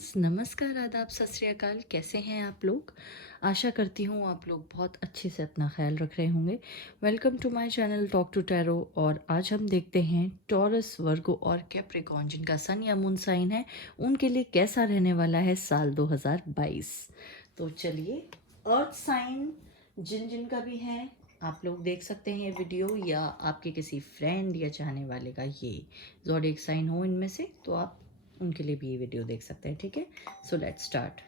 Friends, नमस्कार, आदाब, सत श्री अकाल। कैसे हैं आप लोग? आशा करती हूँ आप लोग बहुत अच्छे से अपना ख्याल रख रहे होंगे। Welcome to my channel talk to tarot. और आज हम देखते हैं टॉरस, वर्गो और कैप्रिकॉर्न जिनका सन या मून साइन है, उनके लिए कैसा रहने वाला है साल 2022। तो चलिए, अर्थ साइन जिन जिन का भी है, आप लोग देख सकते हैं ये वीडियो, या आपके किसी फ्रेंड या चाहने वाले का ये ज़ोडिएक साइन हो इनमें से, तो आप उनके लिए भी ये वीडियो देख सकते हैं। ठीक है, so let's start.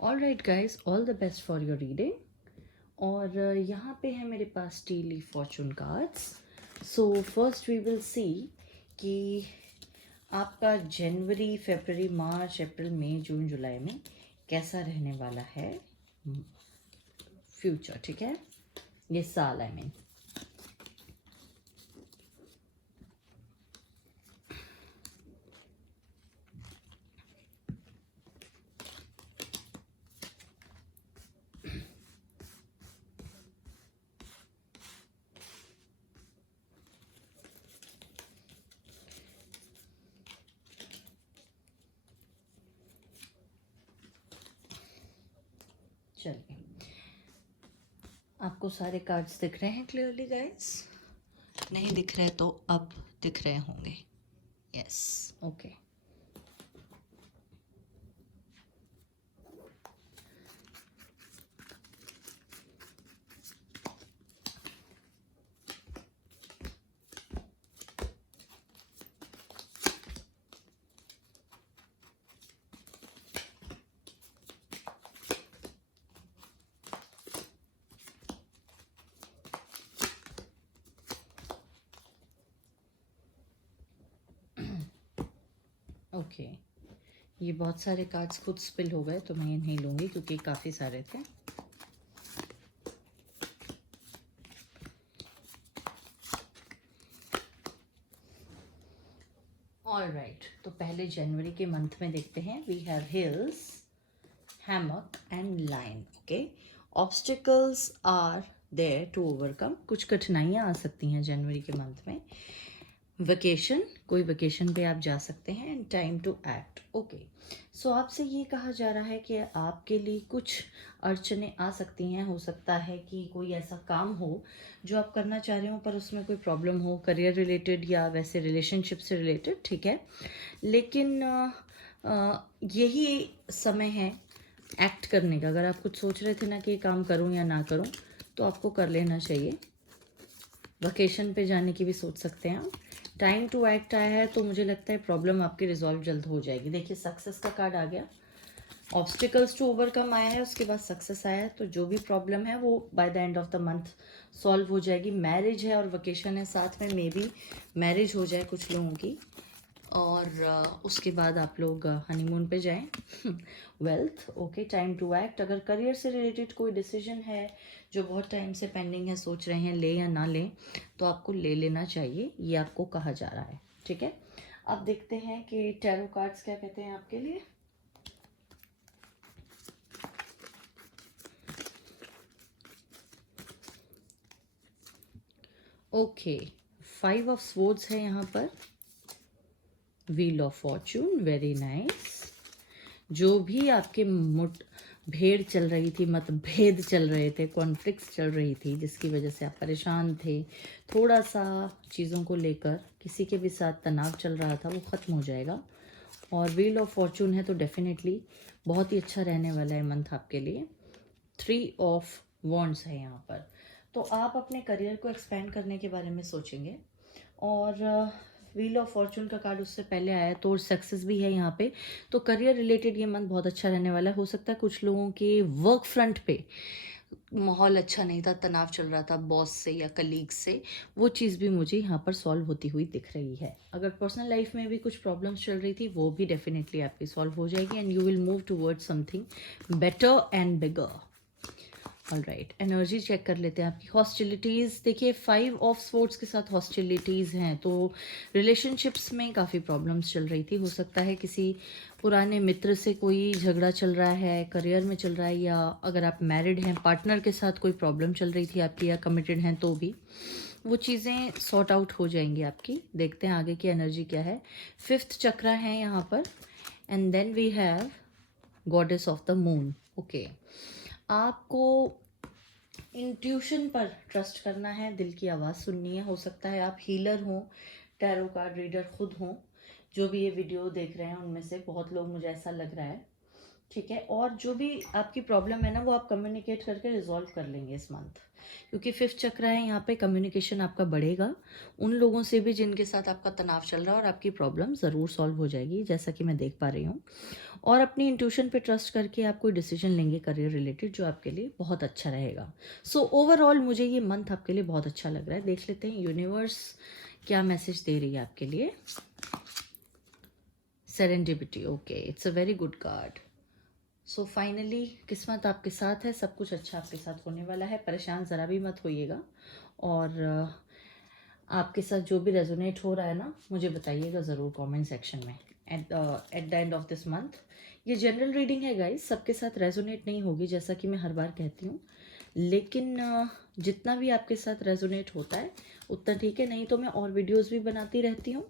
All right guys, all the best for your reading. और यहाँ पे है मेरे पास tea leaf fortune cards. So first we will see कि आपका जनवरी, फरवरी, मार्च, अप्रैल, मई, जून, जुलाई में कैसा रहने वाला है फ्यूचर। ठीक है, ये साल आई मीन। चलिए, आपको सारे कार्ड्स दिख रहे हैं क्लियरली गाइस? नहीं दिख रहे तो अब दिख रहे होंगे। Yes, okay. ओके, ये बहुत सारे कार्ड्स खुद स्पिल हो गए तो मैं ये नहीं लूँगी क्योंकि काफ़ी सारे थे। ऑल राइट, तो पहले जनवरी के मंथ में देखते हैं। We have hills, hammock and line. Okay, obstacles are there to overcome. कुछ कठिनाइयाँ आ सकती हैं जनवरी के मंथ में। वेकेशन, कोई वेकेशन पे आप जा सकते हैं। And time to act. Okay, so आपसे ये कहा जा रहा है कि आपके लिए कुछ अड़चने आ सकती हैं। हो सकता है कि कोई ऐसा काम हो जो आप करना चाह रहे हो पर उसमें कोई प्रॉब्लम हो, करियर रिलेटेड या वैसे रिलेशनशिप से रिलेटेड। ठीक है, लेकिन यही समय है एक्ट करने का। अगर आप कुछ सोच रहे थे ना कि ये काम करूं या ना करूं, तो आपको कर लेना चाहिए। वेकेशन पे जाने की भी सोच सकते हैं आप। टाइम टू एक्ट आया है तो मुझे लगता है प्रॉब्लम आपकी रिजॉल्व जल्द हो जाएगी। देखिए, सक्सेस का कार्ड आ गया, ऑब्स्टिकल्स टू ओवरकम आया है, उसके बाद सक्सेस आया है। तो जो भी प्रॉब्लम है वो bye the end of the month solve हो जाएगी। मैरिज है और वेकेशन है साथ में, मे बी मैरिज हो जाए कुछ लोगों की, और उसके बाद आप लोग हनीमून पे जाएं। Wealth, okay, time to act. अगर करियर से रिलेटेड कोई डिसीजन है जो बहुत टाइम से पेंडिंग है, सोच रहे हैं ले या ना लें, तो आपको ले लेना चाहिए, ये आपको कहा जा रहा है। ठीक है, अब देखते हैं कि टैरो कार्ड्स क्या कहते हैं आपके लिए। ओके, 5 ऑफ स्वॉर्ड्स है यहाँ पर, wheel of Fortune, very nice. जो भी आपके भेड़ चल रही थी, मतभेद चल रहे थे, कॉन्फ्लिक्ट्स चल रही थी, जिसकी वजह से आप परेशान थे, थोड़ा सा चीज़ों को लेकर किसी के भी साथ तनाव चल रहा था, वो ख़त्म हो जाएगा। और व्हील ऑफ फॉर्चून है तो डेफिनेटली बहुत ही अच्छा रहने वाला है मंथ आपके लिए। 3 ऑफ वॉन्ड्स है यहाँ पर, तो आप अपने करियर को एक्सपेंड करने के बारे में सोचेंगे। और व्हील ऑफ फॉर्चून का कार्ड उससे पहले आया तो सक्सेस भी है यहाँ पे। तो करियर रिलेटेड ये मंथ बहुत अच्छा रहने वाला है। हो सकता है कुछ लोगों के वर्क फ्रंट पे माहौल अच्छा नहीं था, तनाव चल रहा था बॉस से या कलीग से, वो चीज़ भी मुझे यहाँ पर सॉल्व होती हुई दिख रही है। अगर पर्सनल लाइफ में भी कुछ प्रॉब्लम्स चल रही थी, वो भी डेफिनेटली आपकी सॉल्व हो जाएगी and you will move towards something better and bigger. All right, energy check कर लेते हैं आपकी। हॉस्टिलिटीज़ देखिए, 5 ऑफ स्वॉर्ड्स के साथ हॉस्टिलिटीज़ हैं, तो रिलेशनशिप्स में काफ़ी प्रॉब्लम्स चल रही थी। हो सकता है किसी पुराने मित्र से कोई झगड़ा चल रहा है, करियर में चल रहा है, या अगर आप मैरिड हैं पार्टनर के साथ कोई प्रॉब्लम चल रही थी आपकी, या कमिटेड हैं तो भी वो चीज़ें सॉर्ट आउट हो जाएंगी आपकी। देखते हैं आगे की एनर्जी क्या है। 5th चक्र है यहाँ पर and then we have goddess of the moon. Okay, आपको इंट्यूशन पर ट्रस्ट करना है, दिल की आवाज़ सुननी है। हो सकता है आप हीलर हों, टैरो कार्ड रीडर खुद हों, जो भी ये वीडियो देख रहे हैं उनमें से बहुत लोग, मुझे ऐसा लग रहा है, ठीक है। और जो भी आपकी प्रॉब्लम है ना, वो आप कम्युनिकेट करके रिजॉल्व कर लेंगे इस मंथ, क्योंकि 5th चक्र है यहाँ पे। कम्युनिकेशन आपका बढ़ेगा उन लोगों से भी जिनके साथ आपका तनाव चल रहा है, और आपकी प्रॉब्लम ज़रूर सॉल्व हो जाएगी, जैसा कि मैं देख पा रही हूँ। और अपनी इंट्यूशन पे ट्रस्ट करके आप कोई डिसीजन लेंगे करियर रिलेटेड, जो आपके लिए बहुत अच्छा रहेगा। सो ओवरऑल मुझे ये मंथ आपके लिए बहुत अच्छा लग रहा है। देख लेते हैं यूनिवर्स क्या मैसेज दे रही है आपके लिए। Serendipity, okay, it's a very good card. So finally किस्मत आपके साथ है, सब कुछ अच्छा आपके साथ होने वाला है। परेशान ज़रा भी मत होइएगा, और आपके साथ जो भी रेजोनेट हो रहा है ना, मुझे बताइएगा ज़रूर कमेंट सेक्शन में at the end of this month. ये जनरल रीडिंग है गाइस, सबके साथ रेजोनेट नहीं होगी, जैसा कि मैं हर बार कहती हूँ, लेकिन जितना भी आपके साथ रेजोनेट होता है उतना ठीक है। नहीं तो मैं और वीडियोस भी बनाती रहती हूँ,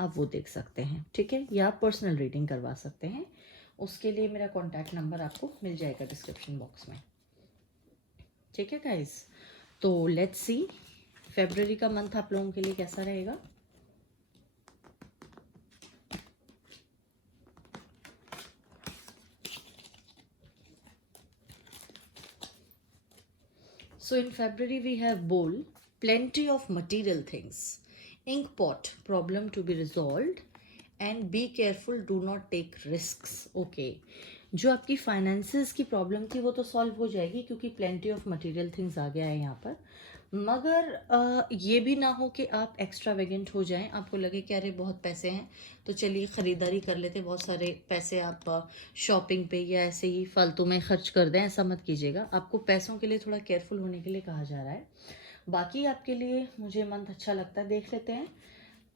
आप वो देख सकते हैं, ठीक है, या आप पर्सनल रीडिंग करवा सकते हैं। उसके लिए मेरा कॉन्टैक्ट नंबर आपको मिल जाएगा डिस्क्रिप्शन बॉक्स में, ठीक है गाइस। तो लेट्स सी फरवरी का मंथ आप लोगों के लिए कैसा रहेगा। So in February we have bowl, plenty of material things, ink pot, problem to be resolved, and be careful, do not take risks. Okay, जो आपकी फाइनेंसेस की प्रॉब्लम थी वो तो सॉल्व हो जाएगी, क्योंकि प्लेंटी ऑफ मटेरियल थिंग्स आ गया है यहाँ पर। मगर ये भी ना हो कि आप एक्स्ट्रावेगेंट हो जाएं, आपको लगे कि अरे बहुत पैसे हैं तो चलिए ख़रीदारी कर लेते, बहुत सारे पैसे आप शॉपिंग पे या ऐसे ही फालतू में खर्च कर दें, ऐसा मत कीजिएगा। आपको पैसों के लिए थोड़ा केयरफुल होने के लिए कहा जा रहा है। बाकी आपके लिए मुझे मंथ अच्छा लगता है। देख लेते हैं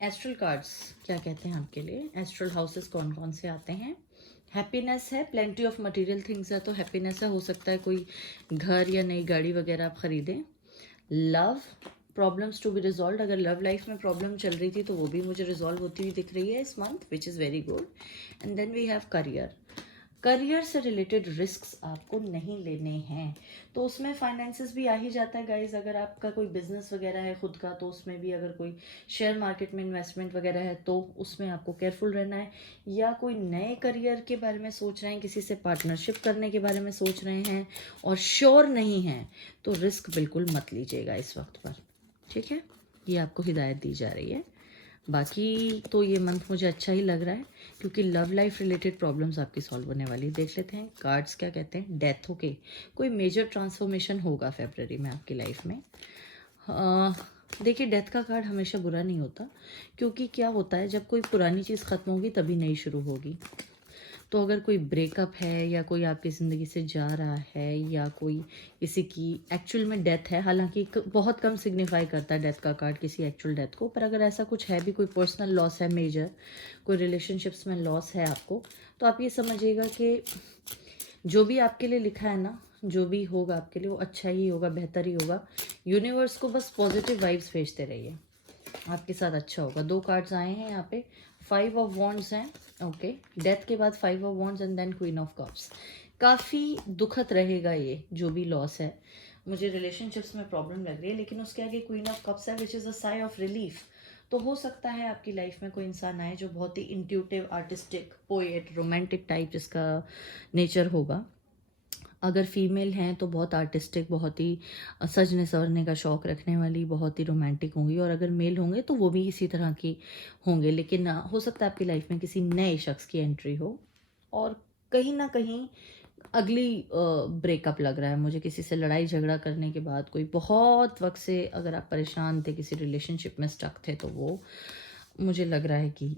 एस्ट्रल कार्ड्स क्या कहते हैं आपके लिए। एस्ट्रल हाउसेस कौन कौन से आते हैं। हैप्पीनेस है, प्लेंटी ऑफ मटेरियल थिंग्स है, तो हैप्पीनेस है। हो सकता है कोई घर या नई गाड़ी वगैरह आप ख़रीदें। Love, problems to be resolve, अगर लव लाइफ में प्रॉब्लम चल रही थी तो वो भी मुझे रिजॉल्व होती हुई दिख रही है इस month, which is very good. And then we have career. Career से रिलेटेड रिस्क्स आपको नहीं लेने हैं, तो उसमें फाइनेंसेस भी आ ही जाता है गाइज। अगर आपका कोई बिजनेस वगैरह है खुद का, तो उसमें भी अगर कोई शेयर मार्केट में इन्वेस्टमेंट वगैरह है तो उसमें आपको केयरफुल रहना है। या कोई नए करियर के बारे में सोच रहे हैं, किसी से पार्टनरशिप करने के बारे में सोच रहे हैं और श्योर नहीं हैं, तो रिस्क बिल्कुल मत लीजिएगा इस वक्त पर, ठीक है। ये आपको हिदायत दी जा रही है। बाकी तो ये मंथ मुझे अच्छा ही लग रहा है, क्योंकि लव लाइफ रिलेटेड प्रॉब्लम्स आपकी सॉल्व होने वाली। देख लेते हैं कार्ड्स क्या कहते हैं। डेथ होके कोई मेजर ट्रांसफॉर्मेशन होगा फरवरी में आपकी लाइफ में। देखिए, डेथ का कार्ड हमेशा बुरा नहीं होता, क्योंकि क्या होता है, जब कोई पुरानी चीज़ ख़त्म होगी तभी नई शुरू होगी। तो अगर कोई ब्रेकअप है या कोई आपकी ज़िंदगी से जा रहा है या कोई किसी की एक्चुअल में डेथ है, हालांकि बहुत कम सिग्निफाई करता है डेथ का कार्ड किसी एक्चुअल डेथ को, पर अगर ऐसा कुछ है भी, कोई पर्सनल लॉस है मेजर, कोई रिलेशनशिप्स में लॉस है आपको, तो आप ये समझिएगा कि जो भी आपके लिए लिखा है ना, जो भी होगा आपके लिए वो अच्छा ही होगा, बेहतर ही होगा। यूनिवर्स को बस पॉजिटिव वाइब्स भेजते रहिए, आपके साथ अच्छा होगा। 2 कार्ड्स आए हैं यहाँ पे, 5 ऑफ वॉन्ड्स हैं, ओके। डेथ के बाद 5 of wands and then queen of cups. काफ़ी दुखद रहेगा ये जो भी लॉस है। मुझे रिलेशनशिप्स में प्रॉब्लम लग रही है, लेकिन उसके आगे क्वीन ऑफ कप्स है, which is a sigh of relief. तो हो सकता है आपकी लाइफ में कोई इंसान आए जो बहुत ही intuitive, artistic, poet, romantic type जिसका नेचर होगा। अगर फीमेल हैं तो बहुत आर्टिस्टिक, बहुत ही सजने संवरने का शौक़ रखने वाली, बहुत ही रोमांटिक होंगी। और अगर मेल होंगे तो वो भी इसी तरह की होंगे। लेकिन हो सकता है आपकी लाइफ में किसी नए शख्स की एंट्री हो, और कहीं ना कहीं अगली ब्रेकअप लग रहा है मुझे, किसी से लड़ाई झगड़ा करने के बाद, कोई बहुत वक्त से अगर आप परेशान थे, किसी रिलेशनशिप में स्टक थे, तो वो मुझे लग रहा है कि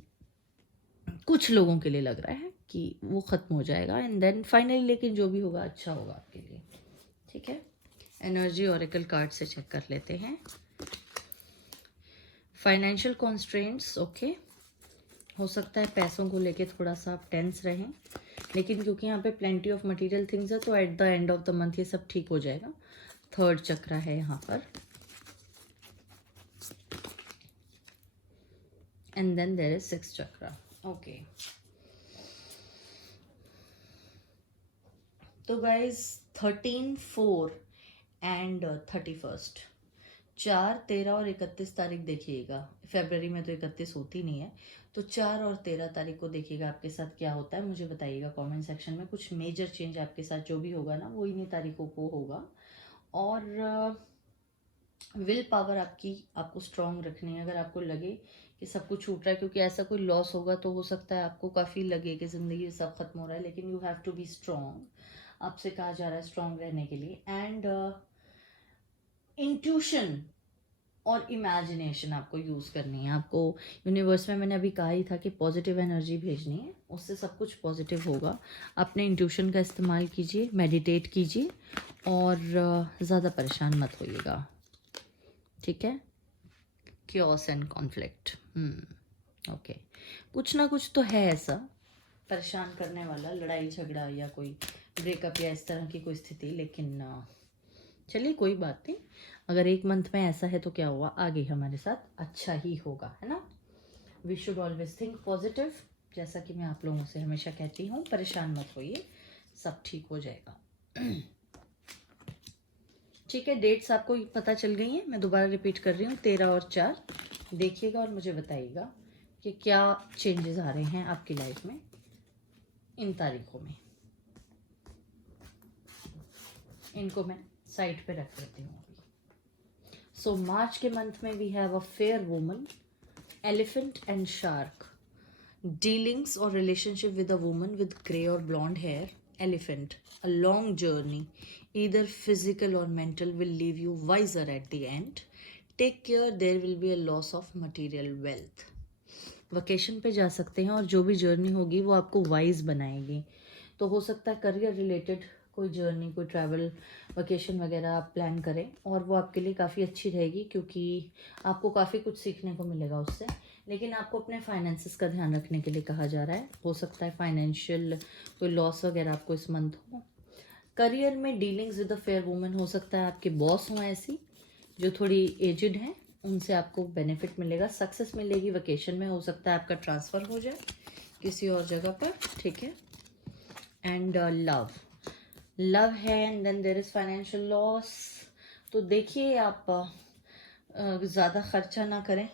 कुछ लोगों के लिए लग रहा है कि वो ख़त्म हो जाएगा एंड देन फाइनली, लेकिन जो भी होगा अच्छा होगा आपके लिए, ठीक है। एनर्जी ऑरेकल कार्ड से चेक कर लेते हैं। फाइनेंशियल कॉन्स्ट्रेंट्स, ओके, हो सकता है पैसों को लेके थोड़ा सा आप टेंस रहें, लेकिन क्योंकि यहाँ पे प्लेंटी ऑफ मटेरियल थिंग्स है तो at the end of the month ये सब ठीक हो जाएगा। थर्ड चक्र है यहाँ पर and then there is six chakra, okay. तो गाइज 13, 4 एंड 31, 4, 13 और 31 तारीख देखिएगा। फरवरी में तो 31 होती नहीं है, तो 4 और 13 तारीख को देखिएगा आपके साथ क्या होता है, मुझे बताइएगा कमेंट सेक्शन में। कुछ मेजर चेंज आपके साथ जो भी होगा ना वो इन्हीं तारीखों को होगा। और विल पावर आपको स्ट्रांग रखनी है। अगर आपको लगे कि सब कुछ छूट रहा है, क्योंकि ऐसा कोई लॉस होगा तो हो सकता है आपको काफ़ी लगे कि ज़िंदगी सब खत्म हो रहा है, लेकिन you have to be strong. आपसे कहा जा रहा है स्ट्रांग रहने के लिए। एंड इंट्यूशन और इमेजिनेशन आपको यूज़ करनी है। आपको यूनिवर्स में मैंने अभी कहा ही था कि पॉजिटिव एनर्जी भेजनी है, उससे सब कुछ पॉजिटिव होगा। अपने इंट्यूशन का इस्तेमाल कीजिए, मेडिटेट कीजिए और ज़्यादा परेशान मत होइएगा, ठीक है। क्योस एंड कॉन्फ्लिक्ट, ओके, कुछ ना कुछ तो है ऐसा परेशान करने वाला, लड़ाई झगड़ा या कोई ब्रेकअप या इस तरह की कोई स्थिति, लेकिन चलिए कोई बात नहीं। अगर एक मंथ में ऐसा है तो क्या हुआ, आगे हमारे साथ अच्छा ही होगा, है ना। We should always think positive, जैसा कि मैं आप लोगों से हमेशा कहती हूँ। परेशान मत होइए, सब ठीक हो जाएगा। ठीक है, डेट्स आपको पता चल गई हैं, मैं दोबारा रिपीट कर रही हूँ, 13 और 4 देखिएगा और मुझे बताइएगा कि क्या चेंजेस आ रहे हैं आपकी लाइफ में इन तारीखों में। इनको मैं साइड पे रख देती हूँ अभी। सो मार्च के मंथ में we have a fair woman, elephant and shark, dealings और relationship with a woman with grey और blonde hair, elephant, a long journey, either physical or mental, will leave you wiser at the end. Take care, there will be a loss of material wealth. Vacation पे जा सकते हैं और जो भी journey होगी वो आपको वाइज बनाएगी। तो हो सकता है करियर रिलेटेड कोई जर्नी, कोई ट्रैवल, वकेशन वगैरह आप प्लान करें और वो आपके लिए काफ़ी अच्छी रहेगी, क्योंकि आपको काफ़ी कुछ सीखने को मिलेगा उससे। लेकिन आपको अपने फाइनेंसेस का ध्यान रखने के लिए कहा जा रहा है। हो सकता है फाइनेंशियल कोई लॉस वगैरह आपको इस मंथ हो। करियर में dealings with a fair woman, हो सकता है आपके बॉस हों ऐसी जो थोड़ी एजिड हैं, उनसे आपको बेनिफिट मिलेगा, सक्सेस मिलेगी। वकेशन में हो सकता है आपका ट्रांसफ़र हो जाए किसी और जगह पर, ठीक है। एंड लव है and then there is financial loss. तो देखिए आप ज़्यादा खर्चा ना करें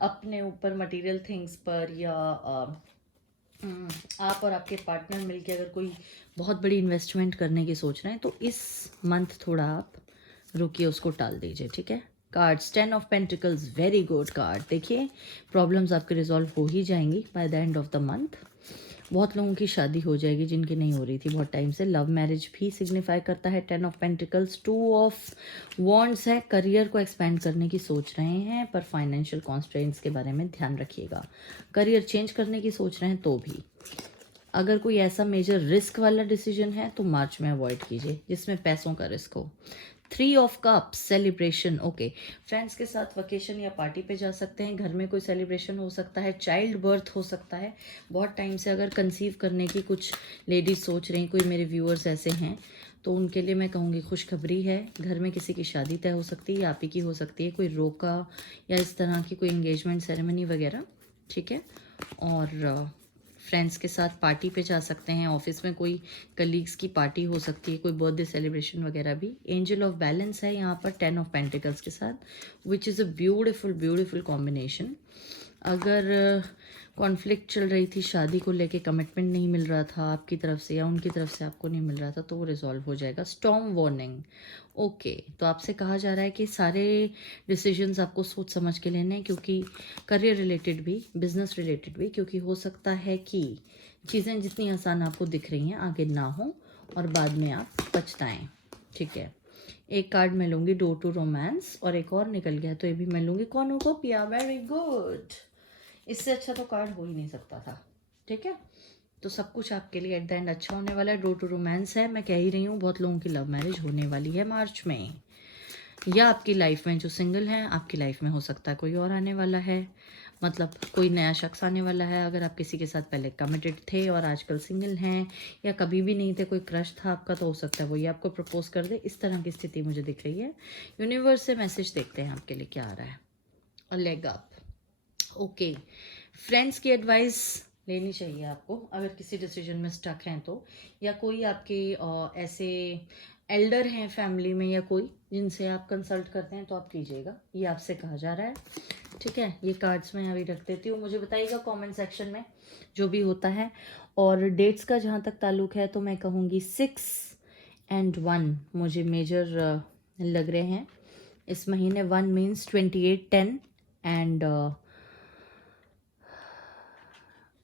अपने ऊपर मटेरियल थिंग्स पर, या आप और आपके पार्टनर मिलके अगर कोई बहुत बड़ी इन्वेस्टमेंट करने की सोच रहे हैं तो इस मंथ थोड़ा आप रुकिए, उसको टाल दीजिए, ठीक है। Cards, 10 of pentacles, very good card. देखिए प्रॉब्लम्स आपके रिजॉल्व हो ही जाएंगी bye the end of the month. बहुत लोगों की शादी हो जाएगी जिनकी नहीं हो रही थी बहुत टाइम से। लव मैरिज भी सिग्निफाई करता है 10 ऑफ पेंटिकल्स। 2 ऑफ वॉन्ड्स है, करियर को एक्सपेंड करने की सोच रहे हैं पर फाइनेंशियल कॉन्स्ट्रेंट्स के बारे में ध्यान रखिएगा। करियर चेंज करने की सोच रहे हैं तो भी, अगर कोई ऐसा मेजर रिस्क वाला डिसीजन है तो मार्च में अवॉइड कीजिए जिसमें पैसों का रिस्क हो। 3 of cups, celebration, okay. Friends के साथ वकेशन या पार्टी पे जा सकते हैं, घर में कोई सेलिब्रेशन हो सकता है, चाइल्ड बर्थ हो सकता है। बहुत टाइम से अगर कंसीव करने की कुछ लेडीज सोच रही हैं, कोई मेरे व्यूअर्स ऐसे हैं, तो उनके लिए मैं कहूँगी खुशखबरी है। घर में किसी की शादी तय हो सकती है, आप ही की हो सकती है, कोई रोका या इस तरह की कोई एंगेजमेंट सेरेमनी वगैरह, ठीक है। और फ्रेंड्स के साथ पार्टी पे जा सकते हैं, ऑफिस में कोई कलीग्स की पार्टी हो सकती है, कोई बर्थडे सेलिब्रेशन वगैरह भी। एंजल ऑफ बैलेंस है यहाँ पर 10 ऑफ पेंटिकल्स के साथ, which is a beautiful beautiful combination. अगर कॉन्फ्लिक्ट चल रही थी, शादी को लेके कमिटमेंट नहीं मिल रहा था आपकी तरफ से या उनकी तरफ से आपको नहीं मिल रहा था, तो वो रिजॉल्व हो जाएगा। Storm warning, okay. तो आपसे कहा जा रहा है कि सारे डिसीजंस आपको सोच समझ के लेने हैं, क्योंकि करियर रिलेटेड भी, बिजनेस रिलेटेड भी, क्योंकि हो सकता है कि चीज़ें जितनी आसान आपको दिख रही हैं आगे ना हो और बाद में आप पछताएं, ठीक है। एक कार्ड मैं लूँगी डोर टू रोमांस और एक और निकल गया तो ये भी मैं लूँगी कॉर्नुकोपिया। वेरी गुड, इससे अच्छा तो कार्ड हो ही नहीं सकता था, ठीक है। तो सब कुछ आपके लिए एट द एंड अच्छा होने वाला है। डोर टू रोमांस है, मैं कह ही रही हूँ बहुत लोगों की लव मैरिज होने वाली है मार्च में, या आपकी लाइफ में जो सिंगल हैं आपकी लाइफ में हो सकता है कोई और आने वाला है, मतलब कोई नया शख्स आने वाला है। अगर आप किसी के साथ पहले कमिटेड थे और आजकल सिंगल हैं, या कभी भी नहीं थे, कोई क्रश था आपका, तो हो सकता है वो ये आपको प्रपोज कर दे। इस तरह की स्थिति मुझे दिख रही है। यूनिवर्स से मैसेज देखते हैं आपके लिए क्या आ रहा है। और लेग अप, ओके। फ्रेंड्स की एडवाइस लेनी चाहिए आपको अगर किसी डिसीजन में स्टक हैं तो, या कोई आपके ऐसे एल्डर हैं फैमिली में या कोई जिनसे आप कंसल्ट करते हैं तो आप कीजिएगा, ये आपसे कहा जा रहा है, ठीक है। ये कार्ड्स मैं अभी रख देती हूँ, मुझे बताइएगा कमेंट सेक्शन में जो भी होता है। और डेट्स का जहाँ तक ताल्लुक है तो मैं कहूँगी 6 and 1 मुझे मेजर लग रहे हैं इस महीने। 1 मीन्स 28, 10 एंड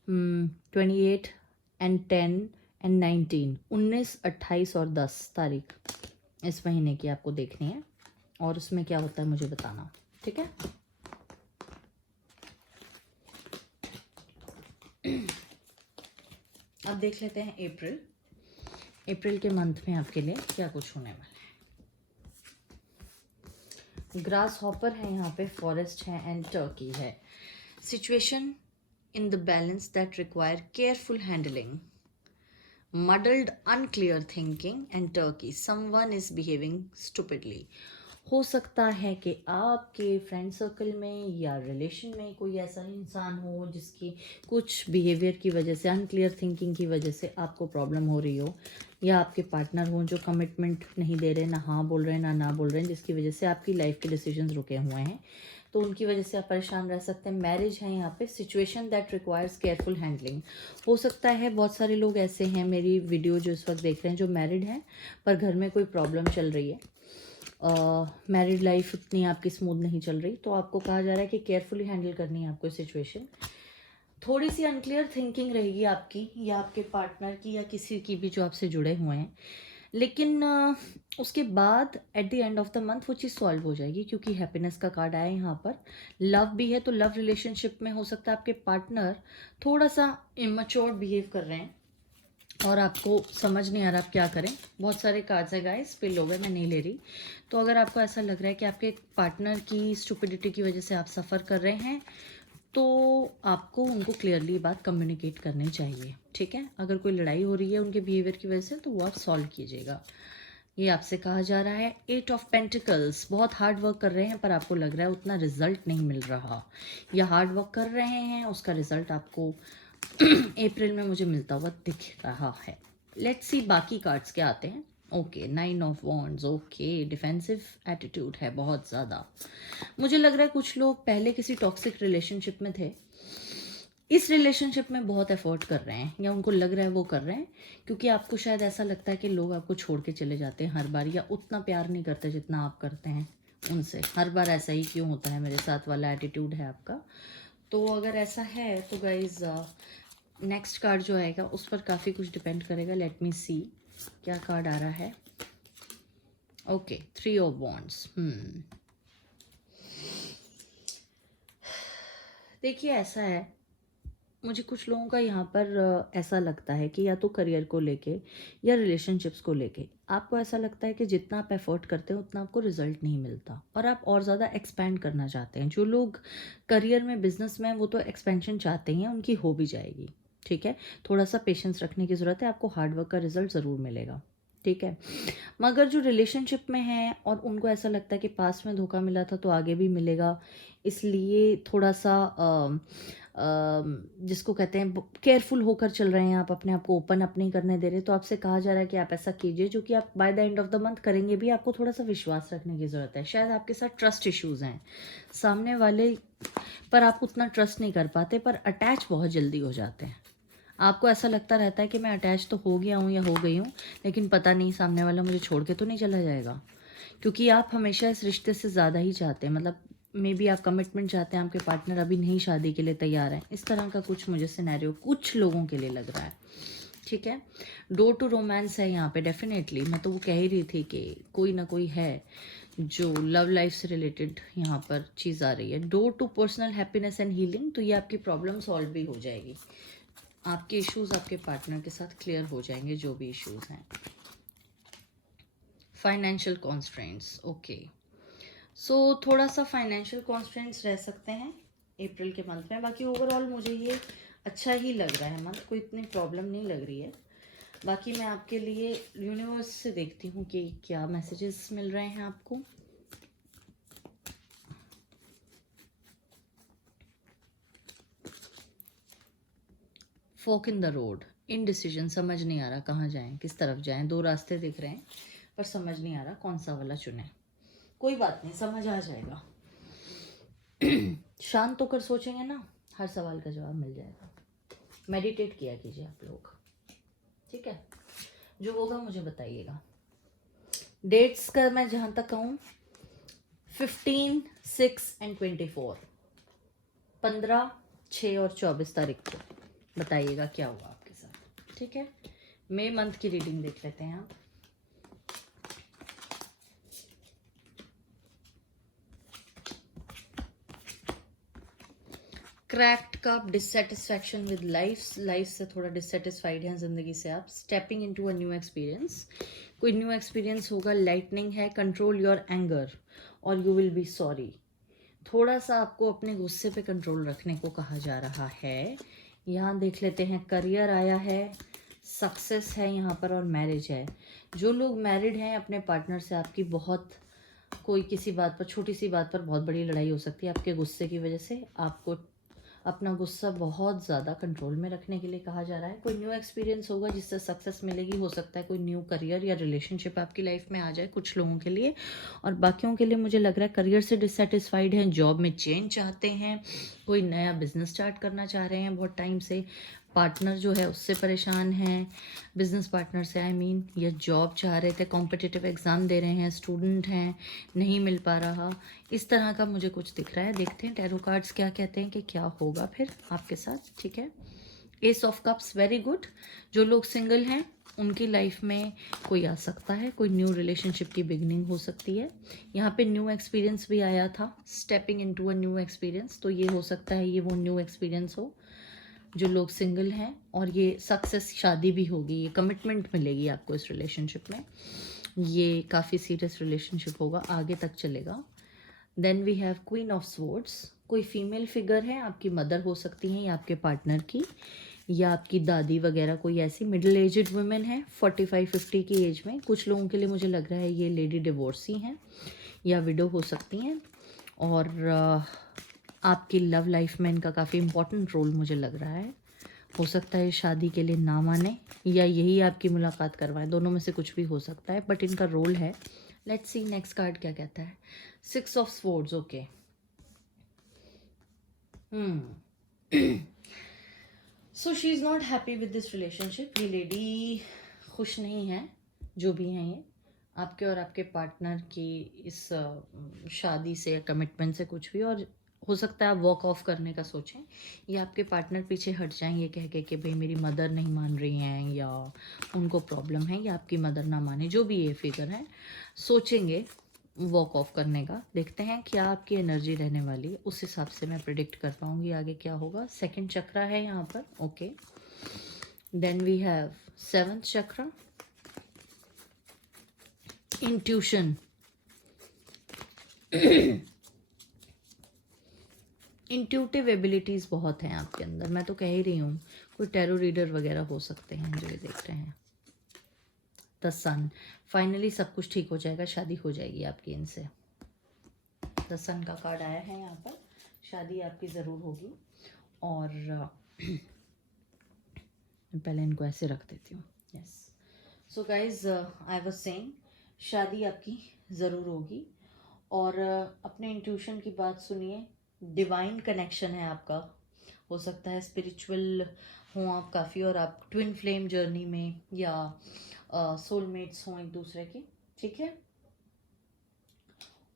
28 and 10 and 19, 19, 28 और 10 तारीख इस महीने की आपको देखनी है, और उसमें क्या होता है मुझे बताना, ठीक है। अब देख लेते हैं अप्रैल के मंथ में आपके लिए क्या कुछ होने वाला है। ग्रास हॉपर है यहाँ पे, फॉरेस्ट है एंड टर्की है। Situation in the balance that require careful handling, muddled unclear thinking and turkey, someone is behaving stupidly। हो सकता है कि आपके फ्रेंड सर्कल में या रिलेशन में कोई ऐसा इंसान हो जिसकी कुछ बिहेवियर की वजह से, अनक्लियर थिंकिंग की वजह से आपको प्रॉब्लम हो रही हो, या आपके पार्टनर हो जो कमिटमेंट नहीं दे रहे, ना हाँ बोल रहे हैं ना बोल रहे हैं, जिसकी वजह से आपकी लाइफ के डिसीजंस रुके हुए हैं, तो उनकी वजह से आप परेशान रह सकते हैं। मैरिज है यहाँ पे, situation that requires careful handling. हो सकता है बहुत सारे लोग ऐसे हैं मेरी वीडियो जो इस वक्त देख रहे हैं जो मैरिड हैं पर घर में कोई प्रॉब्लम चल रही है, मैरिड लाइफ इतनी आपकी स्मूथ नहीं चल रही, तो आपको कहा जा रहा है कि केयरफुली हैंडल करनी है आपको सिचुएशन। थोड़ी सी अनक्लियर थिंकिंग रहेगी आपकी या आपके पार्टनर की या किसी की भी जो आपसे जुड़े हुए हैं, लेकिन उसके बाद at the end of the month वो चीज़ सॉल्व हो जाएगी, क्योंकि हैप्पीनेस का कार्ड आया यहाँ पर। लव भी है तो लव रिलेशनशिप में हो सकता है आपके पार्टनर थोड़ा सा इमेच्योर बिहेव कर रहे हैं और आपको समझ नहीं आ रहा आप क्या करें। बहुत सारे कार्ड्स है गाइस, पिल हो गए, मैं नहीं ले रही। तो अगर आपको ऐसा लग रहा है कि आपके पार्टनर की स्टुपिडिटी की वजह से आप सफ़र कर रहे हैं तो आपको उनको क्लियरली बात कम्युनिकेट करनी चाहिए, ठीक है। अगर कोई लड़ाई हो रही है उनके बिहेवियर की वजह से तो वो आप सॉल्व कीजिएगा, ये आपसे कहा जा रहा है। 8 ऑफ पेंटिकल्स, बहुत हार्ड वर्क कर रहे हैं पर आपको लग रहा है उतना रिजल्ट नहीं मिल रहा, या हार्ड वर्क कर रहे हैं उसका रिजल्ट आपको अप्रैल में मुझे मिलता हुआ दिख रहा है। लेट्स सी बाकी कार्ड्स क्या आते हैं। Okay, 9 of wands, okay, defensive attitude है बहुत ज़्यादा। मुझे लग रहा है कुछ लोग पहले किसी टॉक्सिक रिलेशनशिप में थे, इस रिलेशनशिप में बहुत एफर्ट कर रहे हैं या उनको लग रहा है वो कर रहे हैं, क्योंकि आपको शायद ऐसा लगता है कि लोग आपको छोड़ के चले जाते हैं हर बार, या उतना प्यार नहीं करते जितना आप करते हैं उनसे। हर बार ऐसा ही क्यों होता है मेरे साथ वाला एटीट्यूड है आपका। तो अगर ऐसा है तो गाइज नेक्स्ट कार्ड जो आएगा उस पर काफ़ी कुछ डिपेंड करेगा। लेट मी सी क्या कार्ड आ रहा है। Okay, 3 of wands. देखिए ऐसा है, मुझे कुछ लोगों का यहाँ पर ऐसा लगता है कि या तो करियर को लेके या रिलेशनशिप्स को लेके आपको ऐसा लगता है कि जितना आप एफर्ट करते हैं उतना आपको रिजल्ट नहीं मिलता और आप और ज़्यादा एक्सपेंड करना चाहते हैं। जो लोग करियर में, बिजनेस में, वो तो एक्सपेंशन चाहते ही हैं, उनकी हो भी जाएगी, ठीक है। थोड़ा सा पेशेंस रखने की ज़रूरत है, आपको हार्डवर्क का रिजल्ट ज़रूर मिलेगा, ठीक है। मगर जो रिलेशनशिप में है और उनको ऐसा लगता है कि पास्ट में धोखा मिला था तो आगे भी मिलेगा, इसलिए थोड़ा सा जिसको कहते हैं केयरफुल होकर चल रहे हैं, आप अपने आप को ओपन अप नहीं करने दे रहे, तो आपसे कहा जा रहा है कि आप ऐसा कीजिए जो कि आप bye the end of the month करेंगे भी। आपको थोड़ा सा विश्वास रखने की ज़रूरत है। शायद आपके साथ ट्रस्ट इश्यूज़ हैं, सामने वाले पर आप उतना ट्रस्ट नहीं कर पाते, पर अटैच बहुत जल्दी हो जाते हैं। आपको ऐसा लगता रहता है कि मैं अटैच तो हो गया हूँ या हो गई हूँ, लेकिन पता नहीं सामने वाला मुझे छोड़ के तो नहीं चला जाएगा, क्योंकि आप हमेशा इस रिश्ते से ज़्यादा ही चाहते हैं। मतलब मे बी आप कमिटमेंट चाहते हैं, आपके पार्टनर अभी नहीं शादी के लिए तैयार है, इस तरह का कुछ मुझे सिनेरियो कुछ लोगों के लिए लग रहा है, ठीक है। डोर टू रोमांस है यहाँ पे डेफिनेटली। मैं तो वो कह ही रही थी कि कोई ना कोई है जो लव लाइफ से रिलेटेड यहाँ पर चीज़ आ रही है। Door to personal happiness and healing, तो ये आपकी प्रॉब्लम सॉल्व भी हो जाएगी, आपके इश्यूज आपके पार्टनर के साथ क्लियर हो जाएंगे जो भी इश्यूज हैं। फाइनेंशियल कॉन्स्ट्रेंट्स, ओके, सो थोड़ा सा फाइनेंशियल कॉन्स्ट्रेंट्स रह सकते हैं अप्रैल के मंथ में। बाकी ओवरऑल मुझे ये अच्छा ही लग रहा है मंथ, कोई इतनी प्रॉब्लम नहीं लग रही है। बाकी मैं आपके लिए यूनिवर्स से देखती हूँ कि क्या मैसेजेस मिल रहे हैं आपको। Fork in the road, indecision, समझ नहीं आ रहा कहाँ जाएं, किस तरफ जाएं, दो रास्ते दिख रहे हैं पर समझ नहीं आ रहा कौन सा वाला चुने। कोई बात नहीं, समझ आ जाएगा। शांत होकर सोचेंगे ना, हर सवाल का जवाब मिल जाएगा। मेडिटेट किया कीजिए आप लोग, ठीक है। जो होगा मुझे बताइएगा। डेट्स का मैं जहाँ तक कहूँ 15, 6 एंड 24, 15, 6 और 24 तारीख को बताइएगा क्या हुआ आपके साथ, ठीक है। मई मंथ की रीडिंग देख लेते हैं आप। Cracked cup, dissatisfaction with life से थोड़ा डिससेटिस्फाइड हैं ज़िंदगी से आप। Stepping into a new experience, कोई न्यू एक्सपीरियंस होगा। लाइटनिंग है, कंट्रोल योर एंगर और यू विल बी सॉरी। थोड़ा सा आपको अपने गुस्से पे कंट्रोल रखने को कहा जा रहा है। यहाँ देख लेते हैं, करियर आया है, सक्सेस है यहाँ पर और मैरिज है। जो लोग मैरिड हैं अपने पार्टनर से आपकी बहुत, कोई किसी बात पर, छोटी सी बात पर बहुत बड़ी लड़ाई हो सकती है आपके गुस्से की वजह से। आपको अपना गुस्सा बहुत ज़्यादा कंट्रोल में रखने के लिए कहा जा रहा है। कोई न्यू एक्सपीरियंस होगा जिससे सक्सेस मिलेगी, हो सकता है कोई न्यू करियर या रिलेशनशिप आपकी लाइफ में आ जाए कुछ लोगों के लिए। और बाकियों के लिए मुझे लग रहा है करियर से डिससेटिस्फाइड हैं, जॉब में चेंज चाहते हैं, कोई नया बिजनेस स्टार्ट करना चाह रहे हैं बहुत टाइम से। पार्टनर जो है उससे परेशान हैं, बिजनेस पार्टनर से आई मीन, या जॉब चाह रहे थे, कॉम्पिटिटिव एग्ज़ाम दे रहे हैं, स्टूडेंट हैं, नहीं मिल पा रहा, इस तरह का मुझे कुछ दिख रहा है। देखते हैं टैरो कार्ड्स क्या कहते हैं कि क्या होगा फिर आपके साथ, ठीक है। S of cups, very good. जो लोग सिंगल हैं उनकी लाइफ में कोई आ सकता है, कोई न्यू रिलेशनशिप की बिगनिंग हो सकती है। यहाँ पे न्यू एक्सपीरियंस भी आया था, stepping into a new experience, तो ये हो सकता है ये वो न्यू एक्सपीरियंस हो। जो लोग सिंगल हैं, और ये सक्सेस, शादी भी होगी, ये कमिटमेंट मिलेगी आपको इस रिलेशनशिप में, ये काफ़ी सीरियस रिलेशनशिप होगा, आगे तक चलेगा। Then we have queen of swords, कोई फीमेल फिगर है, आपकी मदर हो सकती हैं या आपके पार्टनर की, या आपकी दादी वगैरह, कोई ऐसी मिडिल एजड वुमेन है 45-50 की एज में। कुछ लोगों के लिए मुझे लग रहा है ये लेडी डिवोर्सी हैं या विडो हो सकती हैं। और आपकी लव लाइफ में इनका काफ़ी इम्पोर्टेंट रोल मुझे लग रहा है। हो सकता है शादी के लिए ना माने या यही आपकी मुलाकात करवाएं, दोनों में से कुछ भी हो सकता है, बट इनका रोल है। लेट्स सी नेक्स्ट कार्ड क्या कहता है। 6 of swords, okay. So she is not happy with this relationship. ये लेडी खुश नहीं है, जो भी हैं ये, आपके और आपके पार्टनर की इस शादी से, कमिटमेंट से, कुछ भी। और हो सकता है आप वॉक ऑफ करने का सोचें, या आपके पार्टनर पीछे हट जाएं ये कह के कि भाई मेरी मदर नहीं मान रही हैं, या उनको प्रॉब्लम है, या आपकी मदर ना माने, जो भी ये फिगर है, सोचेंगे वॉक ऑफ करने का। देखते हैं क्या आपकी एनर्जी रहने वाली है, उस हिसाब से मैं प्रिडिक्ट कर पाऊंगी आगे क्या होगा। सेकंड चक्रा है यहाँ पर, okay. Then we have 7th chakra, intuition. Intuitive abilities बहुत हैं आपके अंदर, मैं तो कह ही रही हूँ। कोई टैरो रीडर वगैरह हो सकते हैं जो ये देख रहे हैं। द सन, फाइनली सब कुछ ठीक हो जाएगा, शादी हो जाएगी आपकी इनसे। द सन का कार्ड आया है यहाँ पर, शादी आपकी ज़रूर होगी। और पहले इनको ऐसे रख देती हूँ, yes. So guys, I was saying, शादी आपकी ज़रूर होगी। और अपने इंट्यूशन की बात सुनिए, डिवाइन कनेक्शन है आपका, हो सकता है स्पिरिचुअल हों आप काफ़ी, और आप ट्विन फ्लेम जर्नी में, या सोलमेट्स हों एक दूसरे की, ठीक है।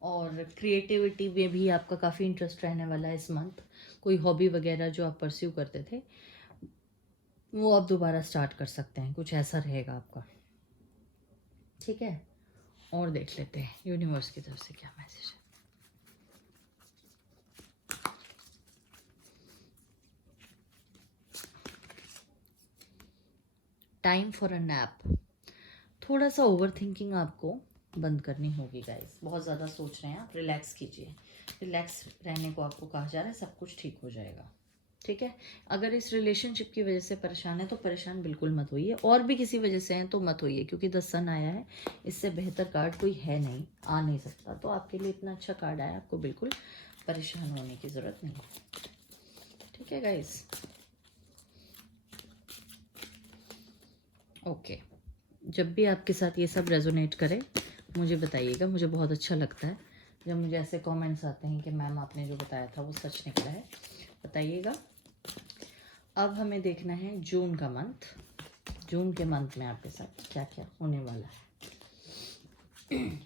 और क्रिएटिविटी में भी आपका काफ़ी इंटरेस्ट रहने वाला है इस मंथ। कोई हॉबी वगैरह जो आप परस्यू करते थे वो आप दोबारा स्टार्ट कर सकते हैं, कुछ ऐसा रहेगा आपका। ठीक है, और देख लेते हैं यूनिवर्स की तरफ से क्या मैसेज है। Time for a nap. थोड़ा सा ओवर थिंकिंग आपको बंद करनी होगी गाइस। बहुत ज़्यादा सोच रहे हैं आप, रिलैक्स कीजिए। रिलैक्स रहने को आपको कहा जा रहा है, सब कुछ ठीक हो जाएगा। ठीक है, अगर इस रिलेशनशिप की वजह से परेशान है तो परेशान बिल्कुल मत होइए, और भी किसी वजह से हैं तो मत होइए, क्योंकि द सन आया है, इससे बेहतर कार्ड कोई है नहीं, आ नहीं सकता। तो आपके लिए इतना अच्छा कार्ड आया, आपको बिल्कुल परेशान होने की ज़रूरत नहीं। ठीक है गाइस, ओके। जब भी आपके साथ ये सब रेजोनेट करे मुझे बताइएगा, मुझे बहुत अच्छा लगता है जब मुझे ऐसे कमेंट्स आते हैं कि मैम आपने जो बताया था वो सच निकला है। बताइएगा। अब हमें देखना है जून का मंथ। जून के मंथ में आपके साथ क्या क्या होने वाला है।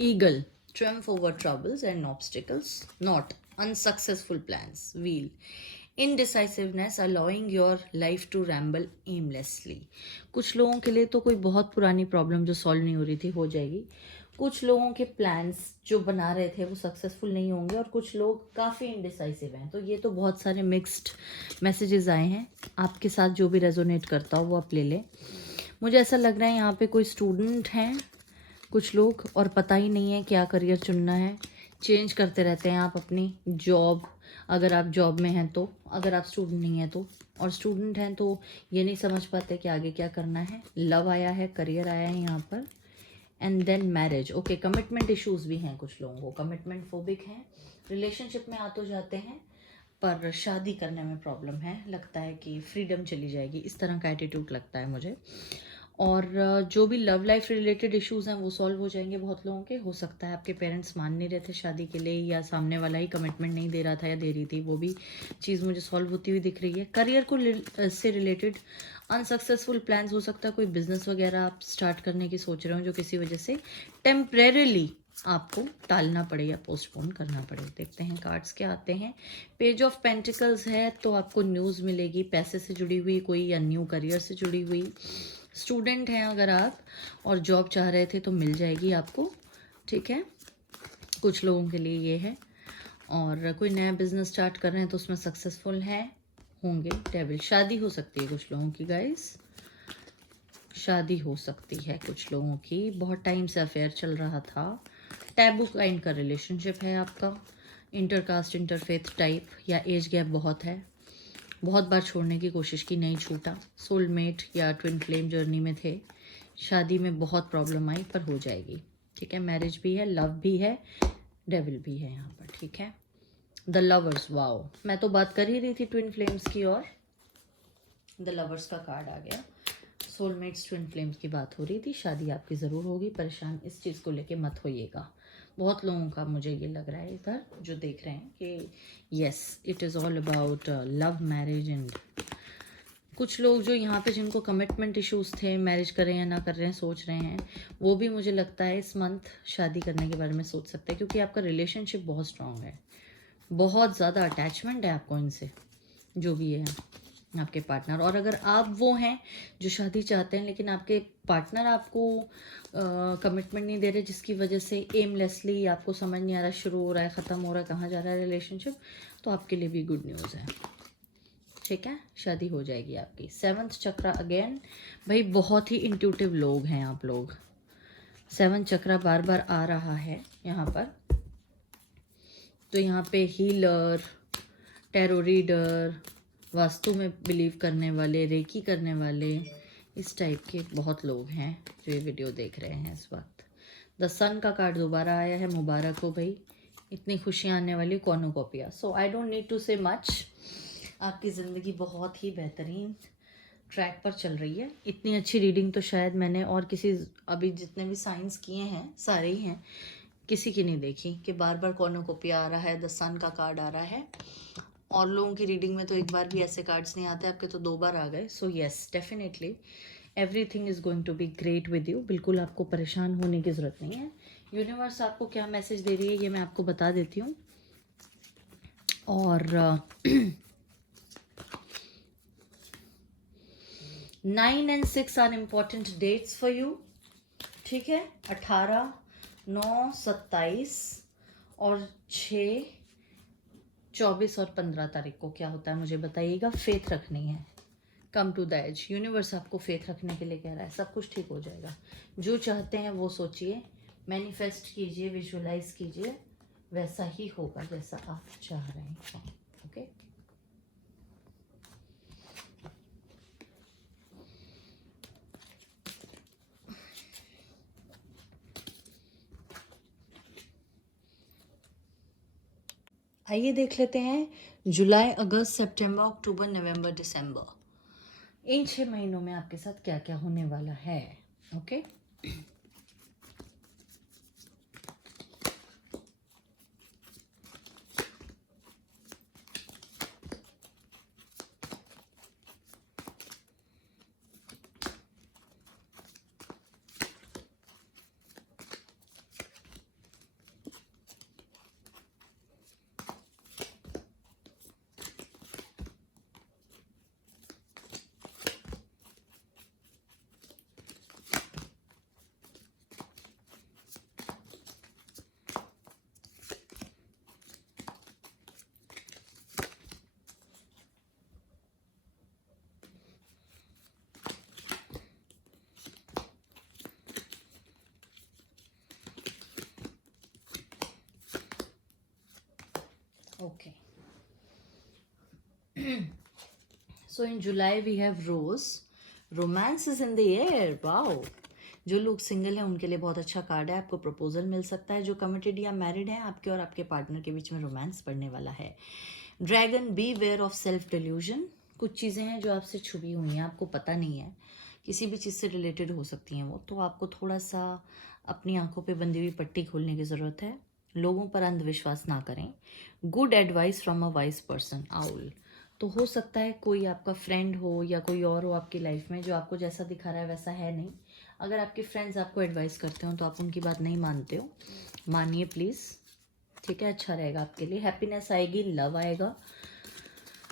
Eagle, triumph over troubles and obstacles, not unsuccessful plans, wheel, indecisiveness, allowing your life to ramble aimlessly. कुछ लोगों के लिए तो कोई बहुत पुरानी प्रॉब्लम जो सॉल्व नहीं हो रही थी हो जाएगी। कुछ लोगों के प्लान्स जो बना रहे थे वो सक्सेसफुल नहीं होंगे, और कुछ लोग काफ़ी इनडिसाइसिव हैं। तो ये तो बहुत सारे मिक्स्ड मैसेजेस आए हैं। आपके साथ जो भी रेजोनेट करता हो वो आप ले लें। मुझे ऐसा लग रहा है यहाँ पे कोई स्टूडेंट हैं कुछ लोग, और पता ही नहीं है क्या करियर चुनना है। चेंज करते रहते हैं आप अपनी जॉब, अगर आप जॉब में हैं तो, अगर आप स्टूडेंट नहीं हैं तो, और स्टूडेंट हैं तो ये नहीं समझ पाते कि आगे क्या करना है। लव आया है, करियर आया है यहाँ पर, and then marriage. Okay, commitment issues भी हैं कुछ लोगों को, कमिटमेंट फोबिक हैं, रिलेशनशिप में आ तो जाते हैं पर शादी करने में प्रॉब्लम है। लगता है कि फ्रीडम चली जाएगी, इस तरह का एटीट्यूड लगता है मुझे। और जो भी लव लाइफ रिलेटेड इश्यूज हैं वो सॉल्व हो जाएंगे बहुत लोगों के। हो सकता है आपके पेरेंट्स मान नहीं रहे थे शादी के लिए, या सामने वाला ही कमिटमेंट नहीं दे रहा था या दे रही थी, वो भी चीज़ मुझे सॉल्व होती हुई दिख रही है। करियर को से रिलेटेड अनसक्सेसफुल प्लान्स, हो सकता है कोई बिजनेस वगैरह आप स्टार्ट करने की सोच रहे हो जो किसी वजह से टेम्परेरीली आपको टालना पड़े या पोस्टपोन करना पड़े। देखते हैं कार्ड्स क्या आते हैं। पेज ऑफ पेंटिकल्स है तो आपको न्यूज़ मिलेगी, पैसे से जुड़ी हुई कोई, या न्यू करियर से जुड़ी हुई। स्टूडेंट हैं अगर आप और जॉब चाह रहे थे तो मिल जाएगी आपको। ठीक है, कुछ लोगों के लिए ये है। और कोई नया बिजनेस स्टार्ट कर रहे हैं तो उसमें सक्सेसफुल हैं होंगे। डेविल, शादी हो सकती है कुछ लोगों की गाइस, शादी हो सकती है कुछ लोगों की। बहुत टाइम से अफेयर चल रहा था। टैबू काइंड का रिलेशनशिप है आपका, इंटरकास्ट इंटरफेथ टाइप, या एज गैप बहुत है, बहुत बार छोड़ने की कोशिश की नहीं छूटा। सोलमेट या ट्विन फ्लेम जर्नी में थे, शादी में बहुत प्रॉब्लम आई पर हो जाएगी। ठीक है, मैरिज भी है, लव भी है, डेविल भी है यहाँ पर। ठीक है, द लवर्स, वाओ, मैं तो बात कर ही रही थी ट्विन फ्लेम्स की, और द लवर्स का कार्ड आ गया। सोलमेट्स ट्विन फ्लेम्स की बात हो रही थी, शादी आपकी ज़रूर होगी, परेशान इस चीज़ को लेके मत होइएगा। बहुत लोगों का मुझे ये लग रहा है इधर जो देख रहे हैं कि yes it is all about love, marriage and कुछ लोग जो यहाँ पे जिनको कमिटमेंट इश्यूज थे, मैरिज करें या ना कर रहे हैं सोच रहे हैं, वो भी मुझे लगता है इस मंथ शादी करने के बारे में सोच सकते हैं, क्योंकि आपका रिलेशनशिप बहुत स्ट्रांग है, बहुत ज़्यादा अटैचमेंट है आपको इनसे, जो भी है आपके पार्टनर। और अगर आप वो हैं जो शादी चाहते हैं लेकिन आपके पार्टनर आपको कमिटमेंट नहीं दे रहे, जिसकी वजह से एमलेसली आपको समझ नहीं आ रहा शुरू हो रहा है ख़त्म हो रहा है कहाँ जा रहा है रिलेशनशिप, तो आपके लिए भी गुड न्यूज़ है। ठीक है, शादी हो जाएगी आपकी। 7th चक्रा अगेन, भाई बहुत ही इंट्यूटिव लोग हैं आप लोग। 7th चक्रा बार बार आ रहा है यहाँ पर, तो यहाँ पे हीलर, टैरो रीडर, वास्तु में बिलीव करने वाले, रेकी करने वाले, इस टाइप के बहुत लोग हैं जो ये वीडियो देख रहे हैं इस वक्त। द सन का कार्ड दोबारा आया है, मुबारक हो भाई, इतनी खुशियाँ आने वाली cornucopia. So I don't need to say much, आपकी ज़िंदगी बहुत ही बेहतरीन ट्रैक पर चल रही है। इतनी अच्छी रीडिंग तो शायद मैंने और किसी, अभी जितने भी साइंस किए हैं सारे ही हैं, किसी की नहीं देखी कि बार बार कॉर्नुकोपिया आ रहा है, द सन का कार्ड आ रहा है, और लोगों की रीडिंग में तो एक बार भी ऐसे कार्ड्स नहीं आते, आपके तो 2 बार आ गए. So yes, definitely everything is going to be great with you. बिल्कुल आपको परेशान होने की ज़रूरत नहीं है. यूनिवर्स आपको क्या मैसेज दे रही है ये मैं आपको बता देती हूँ. और 9 and 6 are important dates for you. ठीक है, 18, 9, 27 और 6, 24 और 15 तारीख को क्या होता है मुझे बताइएगा. फेथ रखनी है. Come to the edge. Universe आपको फेथ रखने के लिए कह रहा है. सब कुछ ठीक हो जाएगा. जो चाहते हैं वो सोचिए, मैनिफेस्ट कीजिए, विजुअलाइज कीजिए, वैसा ही होगा जैसा आप चाह रहे हैं. ओके. आइए देख लेते हैं जुलाई, अगस्त, सितंबर, अक्टूबर, नवंबर, दिसंबर, इन 6 महीनों में आपके साथ क्या क्या होने वाला है. Okay. Okay. So in July we have Rose. Romance is in the air. Wow. जो लोग सिंगल हैं उनके लिए बहुत अच्छा कार्ड है. आपको प्रपोजल मिल सकता है. जो कमिटेड या मैरिड हैं, आपके और आपके पार्टनर के बीच में रोमांस बढ़ने वाला है. Dragon, beware of self delusion. कुछ चीज़ें हैं जो आपसे छुपी हुई हैं, आपको पता नहीं है. किसी भी चीज़ से रिलेटेड हो सकती हैं वो. तो आपको थोड़ा सा अपनी आंखों पे बंधी हुई पट्टी खोलने की ज़रूरत है. लोगों पर अंधविश्वास ना करें. Good advice from a wise person. Owl. तो हो सकता है कोई आपका फ्रेंड हो या कोई और हो आपकी लाइफ में जो आपको जैसा दिखा रहा है वैसा है नहीं. अगर आपके फ्रेंड्स आपको एडवाइस करते हो तो आप उनकी बात नहीं मानते हो. मानिए प्लीज़. ठीक है, अच्छा रहेगा आपके लिए. हैप्पीनेस आएगी, लव आएगा,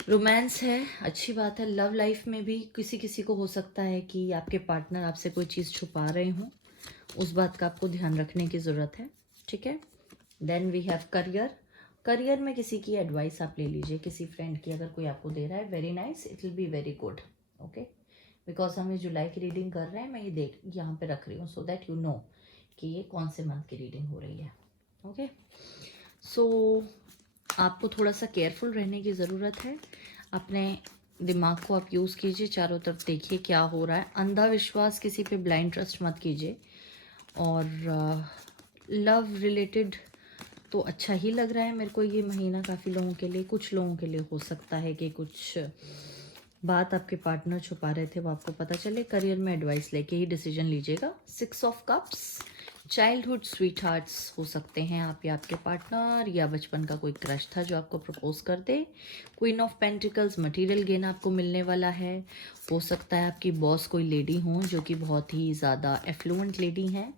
रोमांस है, अच्छी बात है. लव लाइफ में भी किसी किसी को हो सकता है कि आपके पार्टनर आपसे कोई चीज़ छुपा रहे हों. उस बात का आपको ध्यान रखने की ज़रूरत है. ठीक है. Then we have career. Career में किसी की एडवाइस आप ले लीजिए, किसी फ्रेंड की अगर कोई आपको दे रहा है. Very nice, it will be very good. Okay. Because हम इस जुलाई की रीडिंग कर रहे हैं, मैं ये यहाँ पे रख रही हूँ सो दैट यू नो कि ये कौन से मंथ की रीडिंग हो रही है. ओके. सो आपको थोड़ा सा केयरफुल रहने की ज़रूरत है. अपने दिमाग को आप यूज़ कीजिए, चारों तरफ देखिए क्या हो रहा है. अंधा विश्वास, किसी पे ब्लाइंड ट्रस्ट मत कीजिए. और लव रिलेटेड तो अच्छा ही लग रहा है मेरे को ये महीना काफ़ी लोगों के लिए. कुछ लोगों के लिए हो सकता है कि कुछ बात आपके पार्टनर छुपा रहे थे वो आपको पता चले. करियर में एडवाइस लेके ही डिसीजन लीजिएगा. 6 of cups. Childhood sweet hearts हो सकते हैं आप या आपके पार्टनर, या बचपन का कोई क्रश था जो आपको प्रपोज कर दे. Queen of pentacles. Material gain आपको मिलने वाला है. हो सकता है आपकी बॉस कोई लेडी हों जो कि बहुत ही ज़्यादा एफ्लुएंट लेडी हैं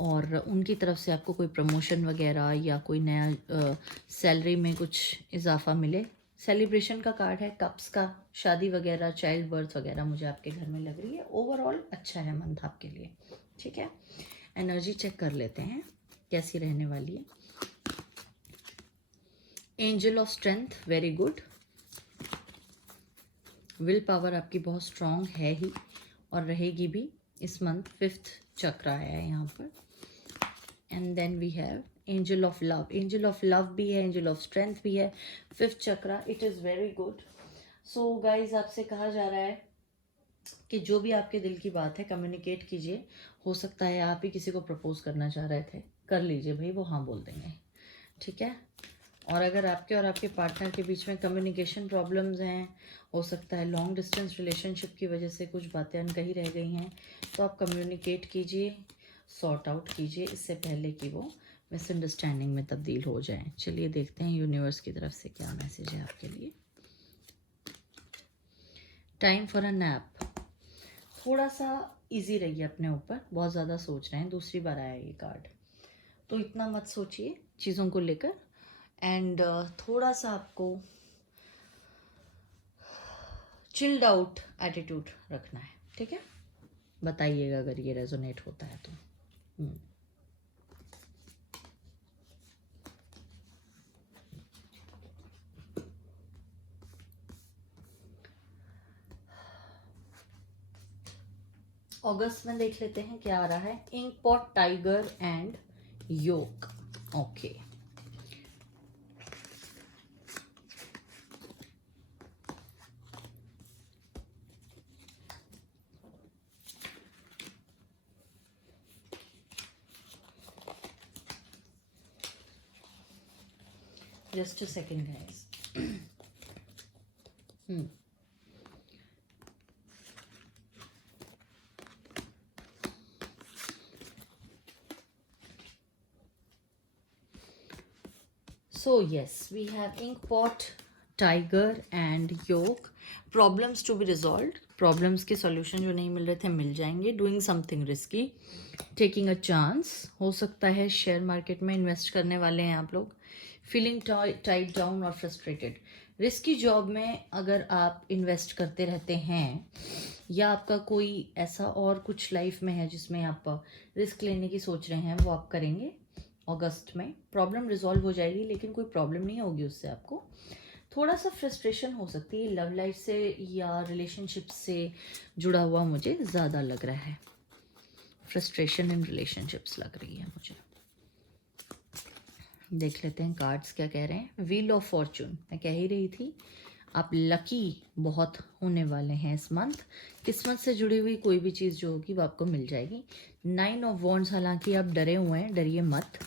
और उनकी तरफ से आपको कोई प्रमोशन वगैरह या कोई नया सैलरी में कुछ इजाफा मिले. सेलिब्रेशन का कार्ड है. कप्स का. शादी वगैरह, चाइल्ड बर्थ वगैरह मुझे आपके घर में लग रही है. ओवरऑल अच्छा है मंथ आपके लिए. ठीक है. एनर्जी चेक कर लेते हैं कैसी रहने वाली है. Angel of strength, very good. Will power आपकी बहुत स्ट्रांग है ही और रहेगी भी. इस मंथ 5th चक्र आया है यहाँ पर. And then we have angel of love. Angel of love भी है, एंजल ऑफ स्ट्रेंथ भी है. 5th chakra. It is very good. So guys, आपसे कहा जा रहा है कि जो भी आपके दिल की बात है कम्युनिकेट कीजिए. हो सकता है आप ही किसी को प्रपोज करना चाह रहे थे, कर लीजिए भाई, वो हाँ बोल देंगे. ठीक है. और अगर आपके और आपके पार्टनर के बीच में कम्युनिकेशन प्रॉब्लम्स हैं, हो सकता है लॉन्ग डिस्टेंस रिलेशनशिप की वजह से कुछ बातें अनकही रह गई हैं, तो आप कम्युनिकेट कीजिए, सॉर्ट आउट कीजिए इससे पहले कि वो मिसअंडरस्टैंडिंग में तब्दील हो जाएं। चलिए देखते हैं यूनिवर्स की तरफ से क्या मैसेज है आपके लिए। Time for a nap. थोड़ा सा इजी रहिए अपने ऊपर, बहुत ज़्यादा सोच रहे हैं, दूसरी बार आया ये कार्ड, तो इतना मत सोचिए चीज़ों को लेकर। एंड थोड़ा सा आपको चिल्ड आउट एटीट्यूड रखना है, ठीक है। बताइएगा अगर ये रेजोनेट होता है तो। अगस्त में देख लेते हैं क्या आ रहा है। Ink pot, tiger and yoke. Okay, just a second guys. So yes, we have ink pot, tiger and yoke. Problems to be resolved. Problems के solution जो नहीं मिल रहे थे मिल जाएंगे. Doing something risky, taking a chance. हो सकता है share market में इन्वेस्ट करने वाले हैं आप लोग. Feeling tied down और frustrated. रिस्की जॉब में अगर आप इन्वेस्ट करते रहते हैं या आपका कोई ऐसा और कुछ लाइफ में है जिसमें आप रिस्क लेने की सोच रहे हैं, वो आप करेंगे अगस्त में। प्रॉब्लम रिजॉल्व हो जाएगी, लेकिन कोई प्रॉब्लम नहीं होगी उससे आपको। थोड़ा सा फ्रस्ट्रेशन हो सकती है लव लाइफ से या रिलेशनशिप से जुड़ा हुआ, मुझे ज़्यादा लग रहा है। फ्रस्ट्रेशन इन रिलेशनशिप्स लग रही है मुझे। देख लेते हैं कार्ड्स क्या कह रहे हैं। व्हील ऑफ फॉर्चून, मैं कह ही रही थी आप लकी बहुत होने वाले हैं इस मंथ। किस्मत से जुड़ी हुई कोई भी चीज़ जो होगी वो आपको मिल जाएगी। 9 ऑफ वॉन्ड्स, हालांकि आप डरे हुए हैं, डरिए मत।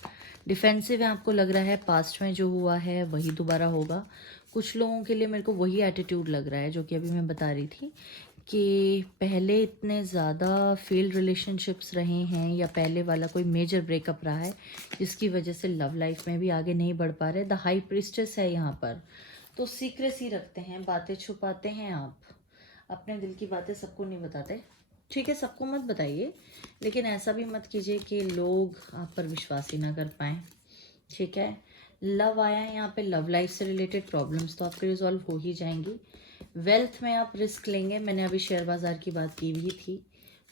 डिफेंसिव है, आपको लग रहा है पास्ट में जो हुआ है वही दोबारा होगा। कुछ लोगों के लिए मेरे को वही एटीट्यूड लग रहा है जो कि अभी मैं बता रही थी कि पहले इतने ज़्यादा फेल्ड रिलेशनशिप्स रहे हैं या पहले वाला कोई मेजर ब्रेकअप रहा है जिसकी वजह से लव लाइफ में भी आगे नहीं बढ़ पा रहे। द हाई प्रीस्टेस है यहाँ पर, तो सीक्रेसी रखते हैं, बातें छुपाते हैं आप, अपने दिल की बातें सबको नहीं बताते। ठीक है, सबको मत बताइए, लेकिन ऐसा भी मत कीजिए कि लोग आप पर विश्वास ही ना कर पाएँ। ठीक है, लव आया है यहाँ पे, लव लाइफ से रिलेटेड प्रॉब्लम्स तो आपके रिजॉल्व हो ही जाएंगी। वेल्थ में आप रिस्क लेंगे, मैंने अभी शेयर बाज़ार की बात की भी थी,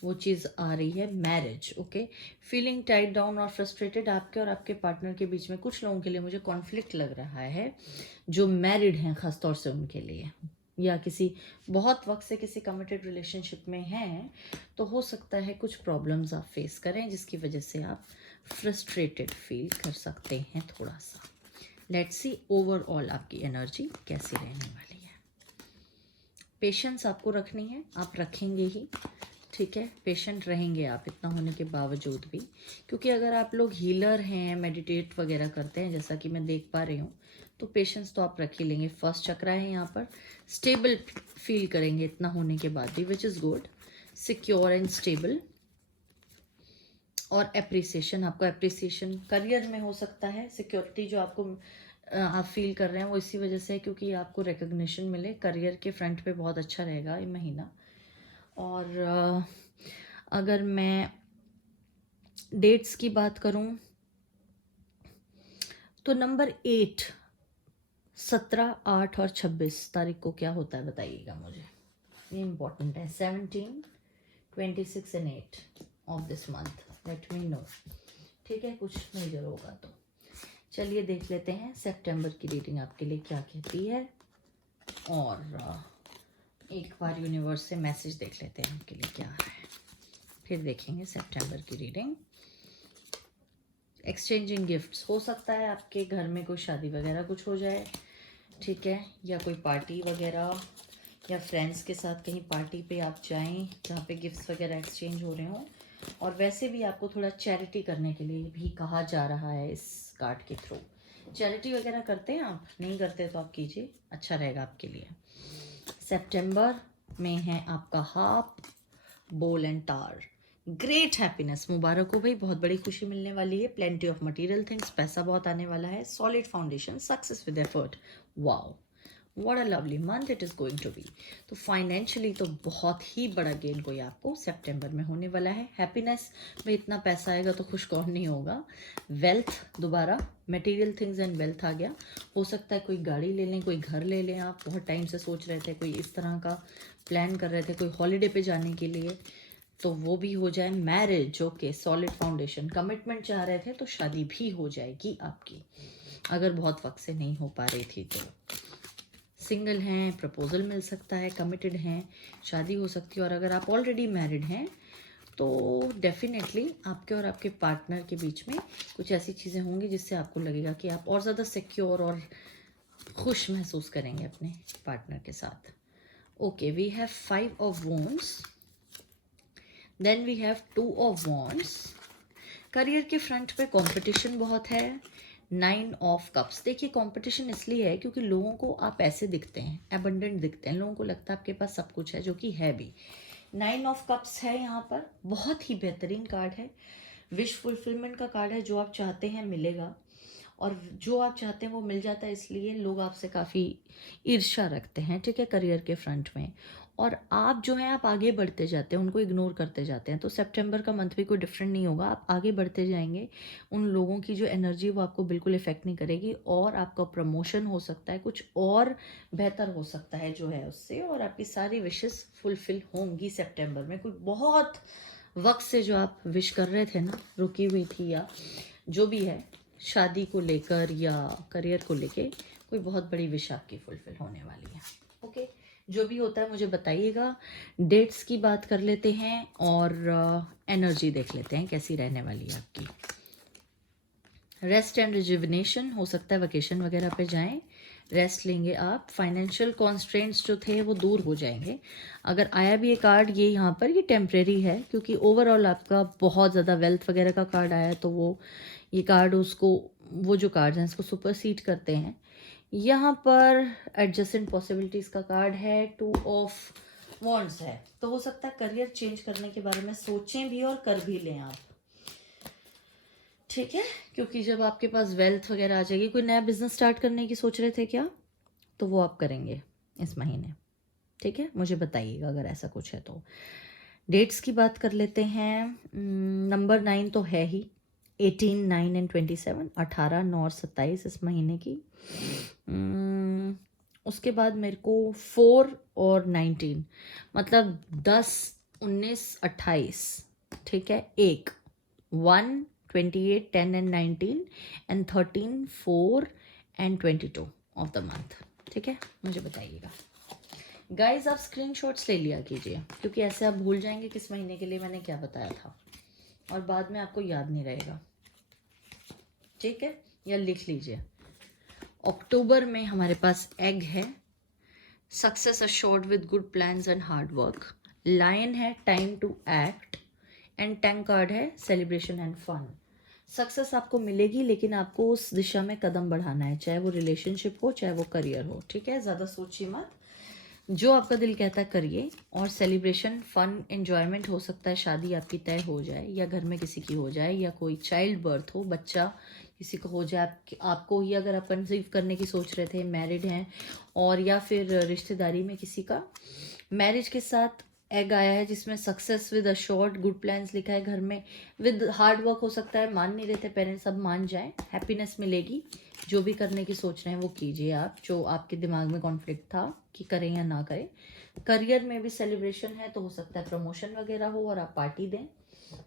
वो चीज़ आ रही है। Marriage, okay. Feeling tied down और फ्रस्ट्रेटेड, आपके और आपके पार्टनर के बीच में कुछ लोगों के लिए मुझे कॉन्फ्लिक्ट लग रहा है, जो मैरिड हैं ख़ास तौर से उनके लिए, या किसी बहुत वक्त से किसी कमिटेड रिलेशनशिप में हैं, तो हो सकता है कुछ प्रॉब्लम्स आप फेस करें जिसकी वजह से आप फ्रस्ट्रेटेड फील कर सकते हैं थोड़ा सा। लेट्स सी ओवरऑल आपकी एनर्जी कैसी रहने वाली है। पेशेंस आपको रखनी है, आप रखेंगे ही, ठीक है। पेशेंट रहेंगे आप इतना होने के बावजूद भी, क्योंकि अगर आप लोग हीलर हैं, मेडिटेट वगैरह करते हैं जैसा कि मैं देख पा रही हूँ, तो पेशेंस तो आप रख ही लेंगे। फर्स्ट चक्रा है यहाँ पर, स्टेबल फील करेंगे इतना होने के बाद भी, which is good. Secure and stable. और एप्रिसिएशन, आपका एप्रिसिएशन करियर में हो सकता है। सिक्योरिटी जो आपको आप फील कर रहे हैं वो इसी वजह से है क्योंकि आपको रिकग्निशन मिले, करियर के फ्रंट पे बहुत अच्छा रहेगा ये महीना। और अगर मैं डेट्स की बात करूं तो नंबर 8, 17, 8 और 26 तारीख को क्या होता है बताइएगा मुझे, ये इम्पोर्टेंट है। 17, 26 and 8 of this month, let me know. ठीक है, कुछ मेजर होगा तो। चलिए देख लेते हैं सितंबर की रीडिंग आपके लिए क्या कहती है, और एक बार यूनिवर्स से मैसेज देख लेते हैं आपके लिए क्या आ रहा है, फिर देखेंगे सितंबर की रीडिंग। एक्सचेंजिंग गिफ्ट्स, हो सकता है आपके घर में कोई शादी वगैरह कुछ हो जाए, ठीक है, या कोई पार्टी वगैरह, या फ्रेंड्स के साथ कहीं पार्टी पे आप जाएं जहाँ पे गिफ्ट्स वगैरह एक्सचेंज हो रहे हों। और वैसे भी आपको थोड़ा चैरिटी करने के लिए भी कहा जा रहा है इस कार्ड के थ्रू। चैरिटी वगैरह करते हैं आप? नहीं करते तो आप कीजिए, अच्छा रहेगा आपके लिए। सितंबर में है आपका हार्प, बोल एंड टार। ग्रेट हैप्पीनेस, मुबारक हो भाई, बहुत बड़ी खुशी मिलने वाली है। प्लेंटी ऑफ मटेरियल थिंग्स, पैसा बहुत आने वाला है। Solid foundation, success with effort. Wow, what a lovely month it is going to be. तो फाइनेंशियली तो बहुत ही बड़ा गेन कोई आपको सितंबर में होने वाला है। हैप्पीनेस में इतना पैसा आएगा तो खुश कौन नहीं होगा। वेल्थ, दोबारा मटेरियल थिंग्स एंड वेल्थ आ गया। हो सकता है कोई गाड़ी ले लें, कोई घर ले लें, आप बहुत टाइम से सोच रहे थे, कोई इस तरह का प्लान कर रहे थे, कोई हॉलीडे पे जाने के लिए, तो वो भी हो जाए। Marriage, okay, solid foundation, commitment चाह रहे थे तो शादी भी हो जाएगी आपकी, अगर बहुत वक्त से नहीं हो पा रही थी तो। सिंगल हैं, प्रपोजल मिल सकता है। कमिटेड हैं, शादी हो सकती है। और अगर आप ऑलरेडी मैरिड हैं तो डेफिनेटली आपके और आपके पार्टनर के बीच में कुछ ऐसी चीज़ें होंगी जिससे आपको लगेगा कि आप और ज़्यादा सिक्योर और खुश महसूस करेंगे अपने पार्टनर के साथ। Okay, we have 5 of wands, then we have 2 of wands. Career के फ्रंट पे कंपटीशन बहुत है। 9 ऑफ कप्स, देखिए कंपटीशन इसलिए है क्योंकि लोगों को आप ऐसे दिखते हैं, एबंडेंट दिखते हैं, लोगों को लगता है आपके पास सब कुछ है, जो कि है भी। 9 ऑफ कप्स है यहाँ पर, बहुत ही बेहतरीन कार्ड है। विश फुलफिलमेंट का कार्ड है, जो आप चाहते हैं मिलेगा, और जो आप चाहते हैं वो मिल जाता है। इसलिए लोग आपसे काफ़ी ईर्ष्या रखते हैं, ठीक है, करियर के फ्रंट में। और आप जो हैं आप आगे बढ़ते जाते हैं, उनको इग्नोर करते जाते हैं। तो सितंबर का मंथ भी कोई डिफरेंट नहीं होगा, आप आगे बढ़ते जाएंगे। उन लोगों की जो एनर्जी वो आपको बिल्कुल इफेक्ट नहीं करेगी, और आपका प्रमोशन हो सकता है, कुछ और बेहतर हो सकता है जो है उससे, और आपकी सारी विशेस फुलफिल होंगी सितंबर में। कोई बहुत वक्त से जो आप विश कर रहे थे ना, रुकी हुई थी, या जो भी है, शादी को लेकर या करियर को लेके, कोई बहुत बड़ी विश आपकी फुलफिल होने वाली है। ओके, जो भी होता है मुझे बताइएगा। डेट्स की बात कर लेते हैं और एनर्जी देख लेते हैं कैसी रहने वाली है आपकी। रेस्ट एंड रिजुविनेशन, हो सकता है वेकेशन वगैरह पे जाएं, रेस्ट लेंगे आप। फाइनेंशियल कॉन्स्ट्रेंट्स जो थे वो दूर हो जाएंगे। अगर आया भी ये कार्ड, ये यहाँ पर, ये टेम्परेरी है, क्योंकि ओवरऑल आपका बहुत ज़्यादा वेल्थ वगैरह का कार्ड आया, तो वो ये कार्ड उसको, वो जो कार्ड हैं इसको सुपरसीड करते हैं। यहाँ पर एडजस्टेंट पॉसिबिलिटीज़ का कार्ड है, 2 ऑफ वॉन्ड्स है, तो हो सकता है करियर चेंज करने के बारे में सोचें भी और कर भी लें आप, ठीक है, क्योंकि जब आपके पास वेल्थ वगैरह आ जाएगी। कोई नया बिजनेस स्टार्ट करने की सोच रहे थे क्या, तो वो आप करेंगे इस महीने, ठीक है, मुझे बताइएगा अगर ऐसा कुछ है तो। डेट्स की बात कर लेते हैं। नंबर 9 तो है ही, 18, 9 एंड 27, 18, 9 और 27 इस महीने की। उसके बाद मेरे को 4 और 19, मतलब 10, 19, 28, ठीक है, 1, 1, 28, 10 and 19 and 13, 4 and 22 of the month, ठीक है, मुझे बताइएगा। गाइज आप स्क्रीनशॉट्स ले लिया कीजिए, क्योंकि ऐसे आप भूल जाएंगे किस महीने के लिए मैंने क्या बताया था, और बाद में आपको याद नहीं रहेगा, ठीक है, या लिख लीजिए। अक्टूबर में हमारे पास एग है, success assured with good plans and hard work. Lion है, time to act, and tank card है, सेलिब्रेशन एंड फन। सक्सेस आपको मिलेगी, लेकिन आपको उस दिशा में कदम बढ़ाना है, चाहे वो रिलेशनशिप हो चाहे वो करियर हो, ठीक है, ज़्यादा सोचिए मत, जो आपका दिल कहता है करिए। और सेलिब्रेशन, फन, एन्जॉयमेंट, हो सकता है शादी आपकी तय हो जाए, या घर में किसी की हो जाए, या कोई चाइल्ड बर्थ हो, बच्चा किसी को हो जाए, आपको ही, अगर आप कंसीव करने की सोच रहे थे, मैरिड हैं, और या फिर रिश्तेदारी में किसी का। मैरिज के साथ एग आया है जिसमें success with assured good plans लिखा है, घर में विद हार्ड वर्क, हो सकता है मान नहीं रहे थे पेरेंट्स, अब मान जाएं, हैप्पीनेस मिलेगी। जो भी करने की सोच रहे हैं वो कीजिए आप, जो आपके दिमाग में कॉन्फ्लिक्ट था कि करें या ना करें। करियर में भी सेलिब्रेशन है, तो हो सकता है प्रमोशन वगैरह हो और आप पार्टी दें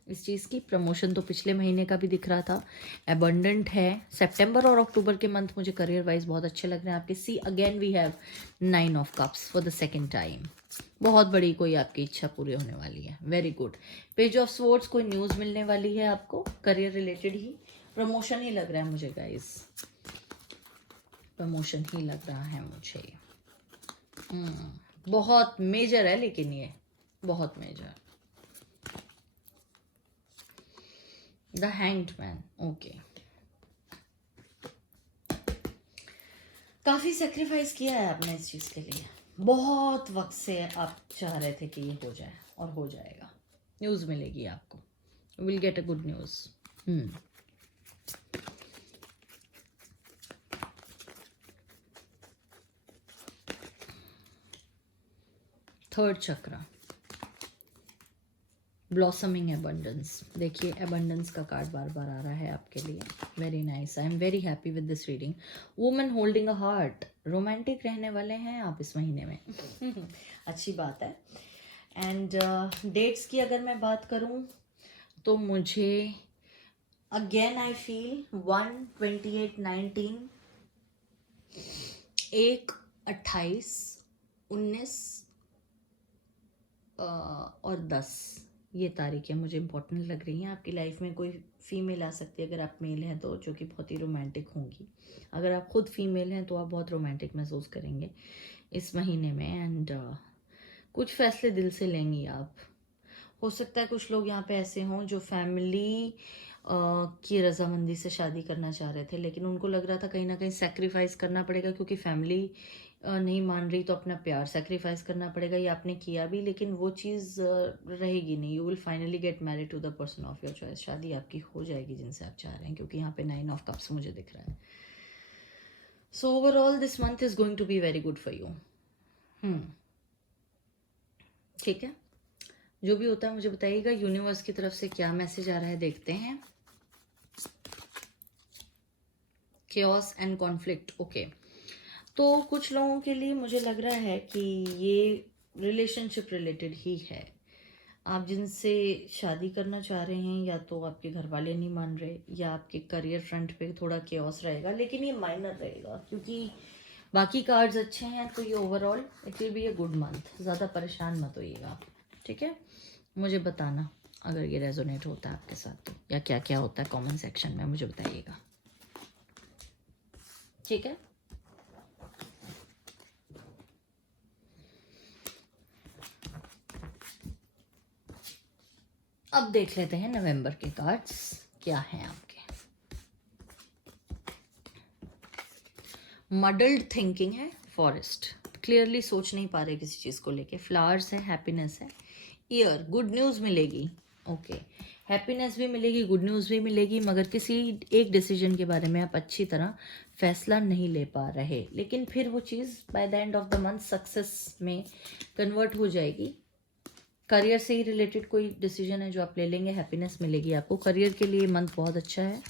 इस चीज़ की। प्रमोशन तो पिछले महीने का भी दिख रहा था। एबंडेंट है, सितंबर और अक्टूबर के मंथ मुझे करियर वाइज बहुत अच्छे लग रहे हैं आपके। See again we have 9 of cups for the second time, बहुत बड़ी कोई आपकी इच्छा पूरी होने वाली है, very good. Page of swords, कोई न्यूज़ मिलने वाली है आपको, करियर रिलेटेड ही, प्रमोशन ही लग रहा है मुझे गाइस, प्रमोशन ही लग रहा है मुझे। बहुत मेजर है, लेकिन ये बहुत major. The hanged man, okay, काफ़ी सेक्रीफाइस किया है आपने इस चीज़ के लिए, बहुत वक्त से आप चाह रहे थे कि ये हो जाए और हो जाएगा, न्यूज़ मिलेगी आपको, will get a good news. Third chakra, blossoming abundance. देखिए एबंडेंस का कार्ड बार बार आ रहा है आपके लिए। Very nice, I am very happy with this reading. Woman holding a heart, romantic रहने वाले हैं आप इस महीने में। अच्छी बात है। एंड डेट्स की अगर मैं बात करूं तो मुझे अगेन आई फील 1, 28, 19, 1, 28, 19 और 10 ये तारीखें मुझे इम्पोर्टेंट लग रही हैं। आपकी लाइफ में कोई फीमेल आ सकती है अगर आप मेल हैं तो, जो कि बहुत ही रोमांटिक होंगी। अगर आप खुद फीमेल हैं तो आप बहुत रोमांटिक महसूस करेंगे इस महीने में। एंड कुछ फैसले दिल से लेंगी आप। हो सकता है कुछ लोग यहाँ पे ऐसे हों जो फैमिली की रजामंदी से शादी करना चाह रहे थे, लेकिन उनको लग रहा था कहीं ना कहीं सेक्रीफाइस करना पड़ेगा, क्योंकि फैमिली नहीं मान रही तो अपना प्यार सेक्रीफाइस करना पड़ेगा। ये आपने किया भी, लेकिन वो चीज़ रहेगी नहीं। You will finally get married to the person of your choice. शादी आपकी हो जाएगी जिनसे आप चाह रहे हैं, क्योंकि यहाँ पे 9 ऑफ कप्स मुझे दिख रहा है। So overall this month is going to be very good for you. ठीक है, जो भी होता है मुझे बताइएगा। यूनिवर्स की तरफ से क्या मैसेज आ रहा है देखते हैं। chaos and conflict, okay. तो कुछ लोगों के लिए मुझे लग रहा है कि ये रिलेशनशिप रिलेटेड ही है। आप जिनसे शादी करना चाह रहे हैं, या तो आपके घर वाले नहीं मान रहे, या आपके करियर फ्रंट पे थोड़ा chaos रहेगा, लेकिन ये माइनर रहेगा क्योंकि बाकी कार्ड्स अच्छे हैं। तो ये overall it will be a good month. ज़्यादा परेशान मत होइएगा आप, ठीक है। मुझे बताना अगर ये रेजोनेट होता है आपके साथ तो, या क्या क्या होता है कमेंट सेक्शन में मुझे बताइएगा, ठीक है। अब देख लेते हैं नवंबर के कार्ड्स क्या हैं आपके। मडल्ड थिंकिंग है, फॉरेस्ट, क्लियरली सोच नहीं पा रहे किसी चीज़ को लेके। फ्लावर्स है, हैप्पीनेस है। ईयर, गुड न्यूज़ मिलेगी, ओके। हैप्पीनेस भी मिलेगी, गुड न्यूज़ भी मिलेगी, मगर किसी एक डिसीजन के बारे में आप अच्छी तरह फैसला नहीं ले पा रहे, लेकिन फिर वो चीज़ by the end of the month success में कन्वर्ट हो जाएगी। करियर से ही रिलेटेड कोई डिसीजन है जो आप ले लेंगे, हैप्पीनेस मिलेगी आपको। करियर के लिए मंथ बहुत अच्छा है।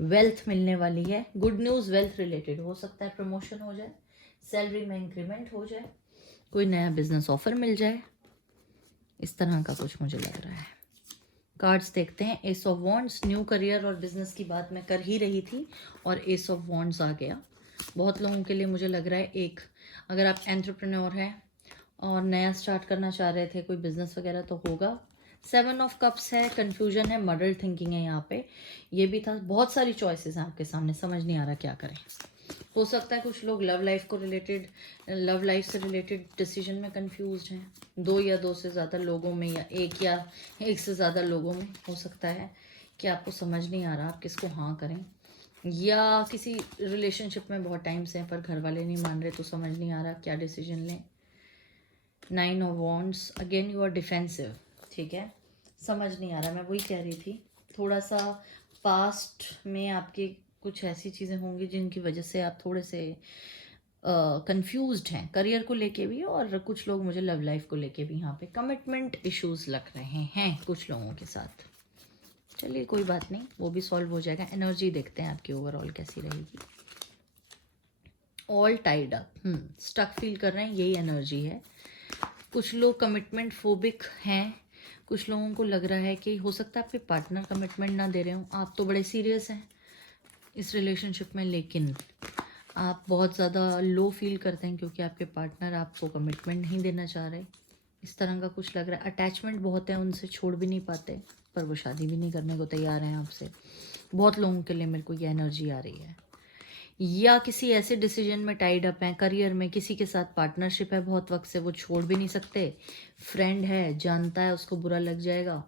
वेल्थ मिलने वाली है, गुड न्यूज़ वेल्थ रिलेटेड हो सकता है। प्रमोशन हो जाए, सैलरी में इंक्रीमेंट हो जाए, कोई नया बिजनेस ऑफर मिल जाए, इस तरह का कुछ मुझे लग रहा है। कार्ड्स देखते हैं। S of wands, new career और बिजनेस की बात मैं कर ही रही थी और एस ऑफ वॉन्ड्स आ गया। बहुत लोगों के लिए मुझे लग रहा है, एक अगर आप एंटरप्रेन्योर हैं और नया स्टार्ट करना चाह रहे थे कोई बिजनेस वगैरह तो होगा। 7 ऑफ कप्स है, कन्फ्यूजन है, मडल थिंकिंग है यहाँ पे। ये भी था, बहुत सारी चॉइसेस हैं आपके सामने, समझ नहीं आ रहा क्या करें। हो सकता है कुछ लोग लव लाइफ से रिलेटेड डिसीजन में कंफ्यूज हैं। 2 या 2 से ज़्यादा लोगों में, या एक से ज़्यादा लोगों में हो सकता है कि आपको समझ नहीं आ रहा आप किसको हाँ करें, या किसी रिलेशनशिप में बहुत टाइम से हैं पर घर वाले नहीं मान रहे तो समझ नहीं आ रहा क्या डिसीजन लें। 9 of wands, again you are defensive, ठीक है। समझ नहीं आ रहा, मैं वही कह रही थी, थोड़ा सा पास्ट में आपके कुछ ऐसी चीज़ें होंगी जिनकी वजह से आप थोड़े से कंफ्यूज्ड हैं, करियर को लेके भी, और कुछ लोग मुझे लव लाइफ को लेके भी। यहाँ पे कमिटमेंट इश्यूज लग रहे हैं कुछ लोगों के साथ। चलिए कोई बात नहीं, वो भी सॉल्व हो जाएगा। एनर्जी देखते हैं आपकी ओवरऑल कैसी रहेगी। All tied up, stuck feel कर रहे हैं, यही एनर्जी है। कुछ लोग कमिटमेंट फोबिक हैं। कुछ लोगों को लग रहा है कि हो सकता है आपके पार्टनर कमिटमेंट ना दे रहे हो, आप तो बड़े सीरियस हैं इस रिलेशनशिप में, लेकिन आप बहुत ज़्यादा लो फील करते हैं क्योंकि आपके पार्टनर आपको कमिटमेंट नहीं देना चाह रहे। इस तरह का कुछ लग रहा है। अटैचमेंट बहुत है, उनसे छोड़ भी नहीं पाते, पर वो शादी भी नहीं करने को तैयार हैं आपसे। बहुत लोगों के लिए मेरे को ये एनर्जी आ रही है। या किसी ऐसे डिसीजन में टाइड अप हैं, करियर में किसी के साथ पार्टनरशिप है बहुत वक्त से, वो छोड़ भी नहीं सकते। फ्रेंड है, जानता है उसको बुरा लग जाएगा,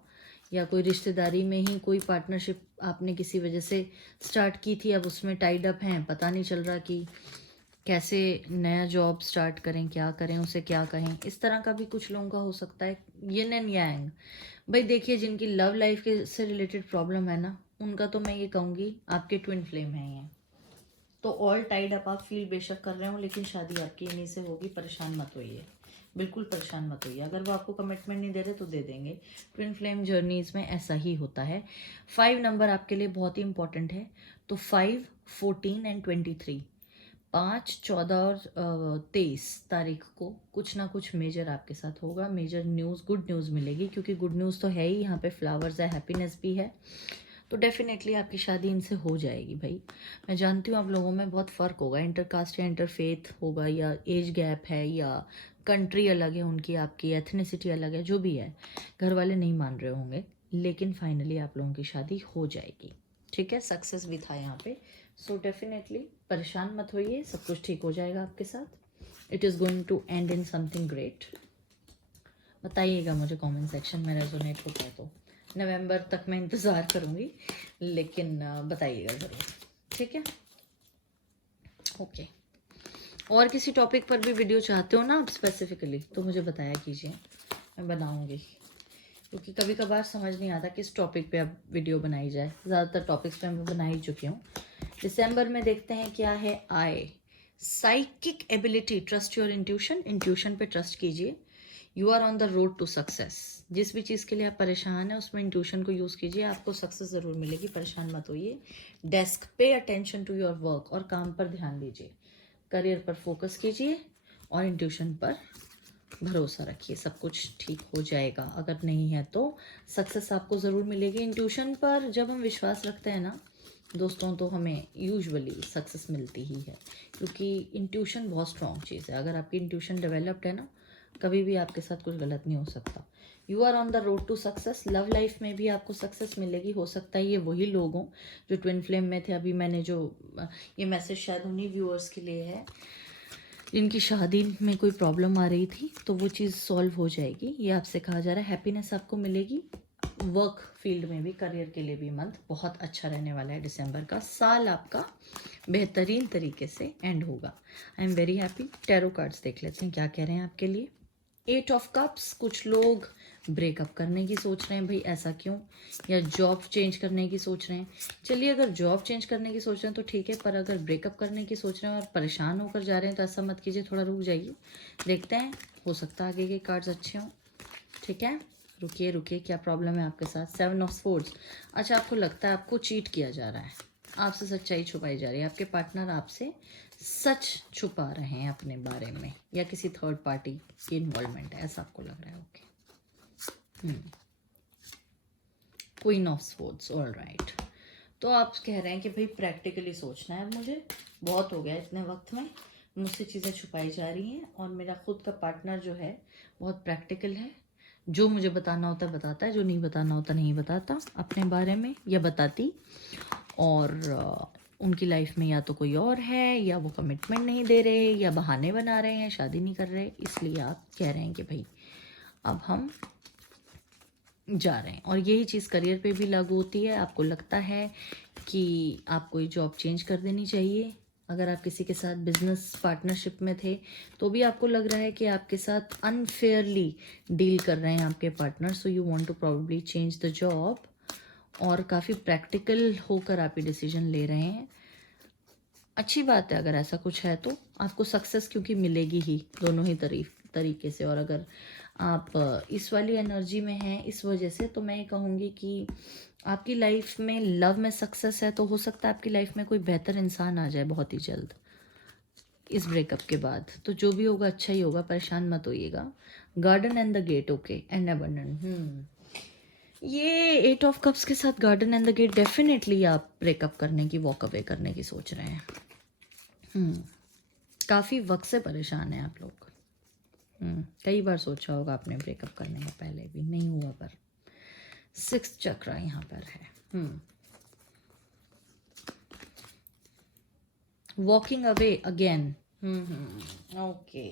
या कोई रिश्तेदारी में ही कोई पार्टनरशिप आपने किसी वजह से स्टार्ट की थी, अब उसमें टाइड अप हैं, पता नहीं चल रहा कि कैसे नया जॉब स्टार्ट करें, क्या करें, उसे क्या कहें। इस तरह का भी कुछ लोगों का हो सकता है। यिन एंड यांग, भाई देखिए, जिनकी लव लाइफ के से रिलेटेड प्रॉब्लम है ना, उनका तो मैं ये कहूँगी आपके ट्विन फ्लेम है ये, तो ऑल टाइड अप आप फील बेशक कर रहे हो, लेकिन शादी आपकी इन्हीं से होगी। परेशान मत होइए, बिल्कुल परेशान मत होइए। अगर वो आपको कमिटमेंट नहीं दे रहे तो दे देंगे। ट्विन फ्लेम जर्नीज में ऐसा ही होता है। 5 नंबर आपके लिए बहुत ही इंपॉर्टेंट है। तो 5, 14 एंड 23, 5, 14 और 23 तारीख को कुछ ना कुछ मेजर आपके साथ होगा। मेजर न्यूज़, गुड न्यूज़ मिलेगी, क्योंकि गुड न्यूज़ तो है ही, यहाँ पे फ्लावर्स है, हैप्पीनेस भी है। तो डेफिनेटली आपकी शादी इनसे हो जाएगी भाई। मैं जानती हूँ आप लोगों में बहुत फ़र्क होगा, इंटरकास्ट या इंटरफेथ होगा, या एज गैप है, या कंट्री अलग है उनकी, आपकी एथनिसिटी अलग है, जो भी है, घर वाले नहीं मान रहे होंगे, लेकिन फाइनली आप लोगों की शादी हो जाएगी। ठीक है, सक्सेस भी था यहाँ पे। सो डेफिनेटली परेशान मत होइए, सब कुछ ठीक हो जाएगा आपके साथ। It is going to end in something great. बताइएगा मुझे कमेंट सेक्शन में रेजोनेट होता है तो। नवंबर तक मैं इंतज़ार करूँगी, लेकिन बताइएगा ज़रूर। ठीक है, ओके। और किसी टॉपिक पर भी वीडियो चाहते हो ना आप स्पेसिफिकली, तो मुझे बताया कीजिए, मैं बनाऊँगी। क्योंकि कभी कभार समझ नहीं आता किस टॉपिक पे अब वीडियो बनाई जाए। ज़्यादातर टॉपिक्स पे मैं बना ही चुकी हूँ। दिसंबर में देखते हैं क्या है। आए psychic ability, trust your intuition, intuition पे ट्रस्ट कीजिए। You are on the road to success. जिस भी चीज़ के लिए आप परेशान हैं उसमें इंट्यूशन को यूज़ कीजिए, आपको सक्सेस ज़रूर मिलेगी, परेशान मत होइए। Desk pay attention to your work, और काम पर ध्यान दीजिए, करियर पर फोकस कीजिए और इंट्यूशन पर भरोसा रखिए, सब कुछ ठीक हो जाएगा। अगर नहीं है तो सक्सेस आपको ज़रूर मिलेगी। इंट्यूशन पर जब हम विश्वास रखते हैं ना दोस्तों, तो हमें यूजुअली सक्सेस मिलती ही है, क्योंकि इंट्यूशन बहुत स्ट्रॉन्ग चीज़ है। अगर आपकी इंट्यूशन डेवलप्ड है ना, कभी भी आपके साथ कुछ गलत नहीं हो सकता। You are on the road to success. Love life में भी आपको सक्सेस मिलेगी। हो सकता है ये वही लोग हों जो ट्विन फ्लेम में थे। अभी मैंने जो ये मैसेज शायद उन्हीं व्यूअर्स के लिए है जिनकी शादी में कोई प्रॉब्लम आ रही थी, तो वो चीज़ सॉल्व हो जाएगी, ये आपसे कहा जा रहा है। हैप्पीनेस आपको मिलेगी। वर्क फील्ड में भी, करियर के लिए भी मंथ बहुत अच्छा रहने वाला है। दिसंबर का साल आपका बेहतरीन तरीके से एंड होगा। I am very happy. Tarot cards देख लेते हैं क्या कह रहे हैं आपके लिए। 8 ऑफ कप्स, कुछ लोग ब्रेकअप करने की सोच रहे हैं भाई, ऐसा क्यों, या जॉब चेंज करने की सोच रहे हैं। चलिए, अगर जॉब चेंज करने की सोच रहे हैं तो ठीक है, पर अगर ब्रेकअप करने की सोच रहे हैं और परेशान होकर जा रहे हैं तो ऐसा मत कीजिए, थोड़ा रुक जाइए, देखते हैं, हो सकता है आगे के कार्ड्स अच्छे हों। ठीक है, रुकिए रुकिए, क्या प्रॉब्लम है आपके साथ। 7 ऑफ स्वॉर्ड्स। अच्छा, आपको लगता है आपको चीट किया जा रहा है, आपसे सच्चाई छुपाई जा रही है, आपके पार्टनर आपसे सच छुपा रहे हैं अपने बारे में, या किसी थर्ड पार्टी की इन्वॉल्वमेंट है, ऐसा आपको लग रहा है। Okay, queen of swords, all right. तो आप कह रहे हैं कि भाई प्रैक्टिकली सोचना है, मुझे बहुत हो गया इतने वक्त में, मुझसे चीज़ें छुपाई जा रही हैं, और मेरा खुद का पार्टनर जो है बहुत प्रैक्टिकल है, जो मुझे बताना होता है बताता है, जो नहीं बताना होता नहीं बताता अपने बारे में, या बताती। और उनकी लाइफ में या तो कोई और है, या वो कमिटमेंट नहीं दे रहे, या बहाने बना रहे हैं, शादी नहीं कर रहे, इसलिए आप कह रहे हैं कि भाई अब हम जा रहे हैं। और यही चीज़ करियर पे भी लागू होती है। आपको लगता है कि आपको ये जॉब चेंज कर देनी चाहिए। अगर आप किसी के साथ बिजनेस पार्टनरशिप में थे तो भी आपको लग रहा है कि आपके साथ अनफेयरली डील कर रहे हैं आपके partner, so you want to probably change the job. और काफ़ी प्रैक्टिकल होकर आप ये डिसीजन ले रहे हैं। अच्छी बात है, अगर ऐसा कुछ है तो आपको सक्सेस क्योंकि मिलेगी ही दोनों ही तरीके से। और अगर आप इस वाली एनर्जी में हैं इस वजह से, तो मैं ये कहूँगी कि आपकी लाइफ में लव में सक्सेस है, तो हो सकता है आपकी लाइफ में कोई बेहतर इंसान आ जाए बहुत ही जल्द इस ब्रेकअप के बाद। तो जो भी होगा अच्छा ही होगा, परेशान मत होइएगा। Garden and the gate, okay, and abundant. ये 8 ऑफ कप्स के साथ garden and the gate, definitely आप ब्रेकअप करने की, वॉक अवे करने की सोच रहे हैं। काफ़ी वक्त से परेशान हैं आप लोग। कई बार सोचा होगा आपने ब्रेकअप करने का, पहले भी नहीं हुआ, पर 6th चक्र यहाँ पर है। Walking away again. ओके,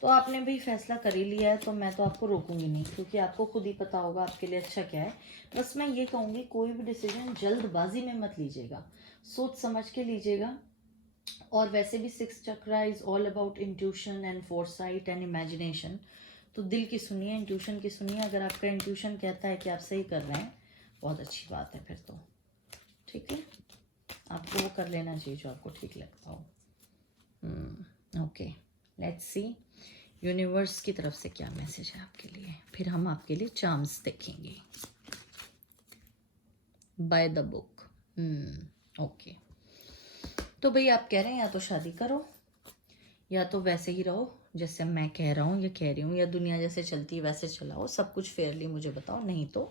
तो आपने भी फैसला कर ही लिया है, तो मैं तो आपको रोकूंगी नहीं, क्योंकि आपको खुद ही पता होगा आपके लिए अच्छा क्या है। बस मैं ये कहूँगी, कोई भी डिसीजन जल्दबाजी में मत लीजिएगा, सोच समझ के लीजिएगा। और वैसे भी 6th चक्र is all about intuition and foresight and imagination, तो दिल की सुनिए, इंट्यूशन की सुनिए। अगर आपका इंट्यूशन कहता है कि आप सही कर रहे हैं, बहुत अच्छी बात है फिर तो, ठीक है। आपको वो कर लेना चाहिए जो आपको ठीक लगता हो। ओके, लेट्स सी यूनिवर्स की तरफ से क्या मैसेज है आपके लिए। फिर हम आपके लिए चार्म्स देखेंगे बाय द बुक। ओके, तो भाई आप कह रहे हैं या तो शादी करो या तो वैसे ही रहो जैसे मैं कह रहा हूँ या कह रही हूँ, या दुनिया जैसे चलती है वैसे चलाओ, सब कुछ फेयरली मुझे बताओ, नहीं तो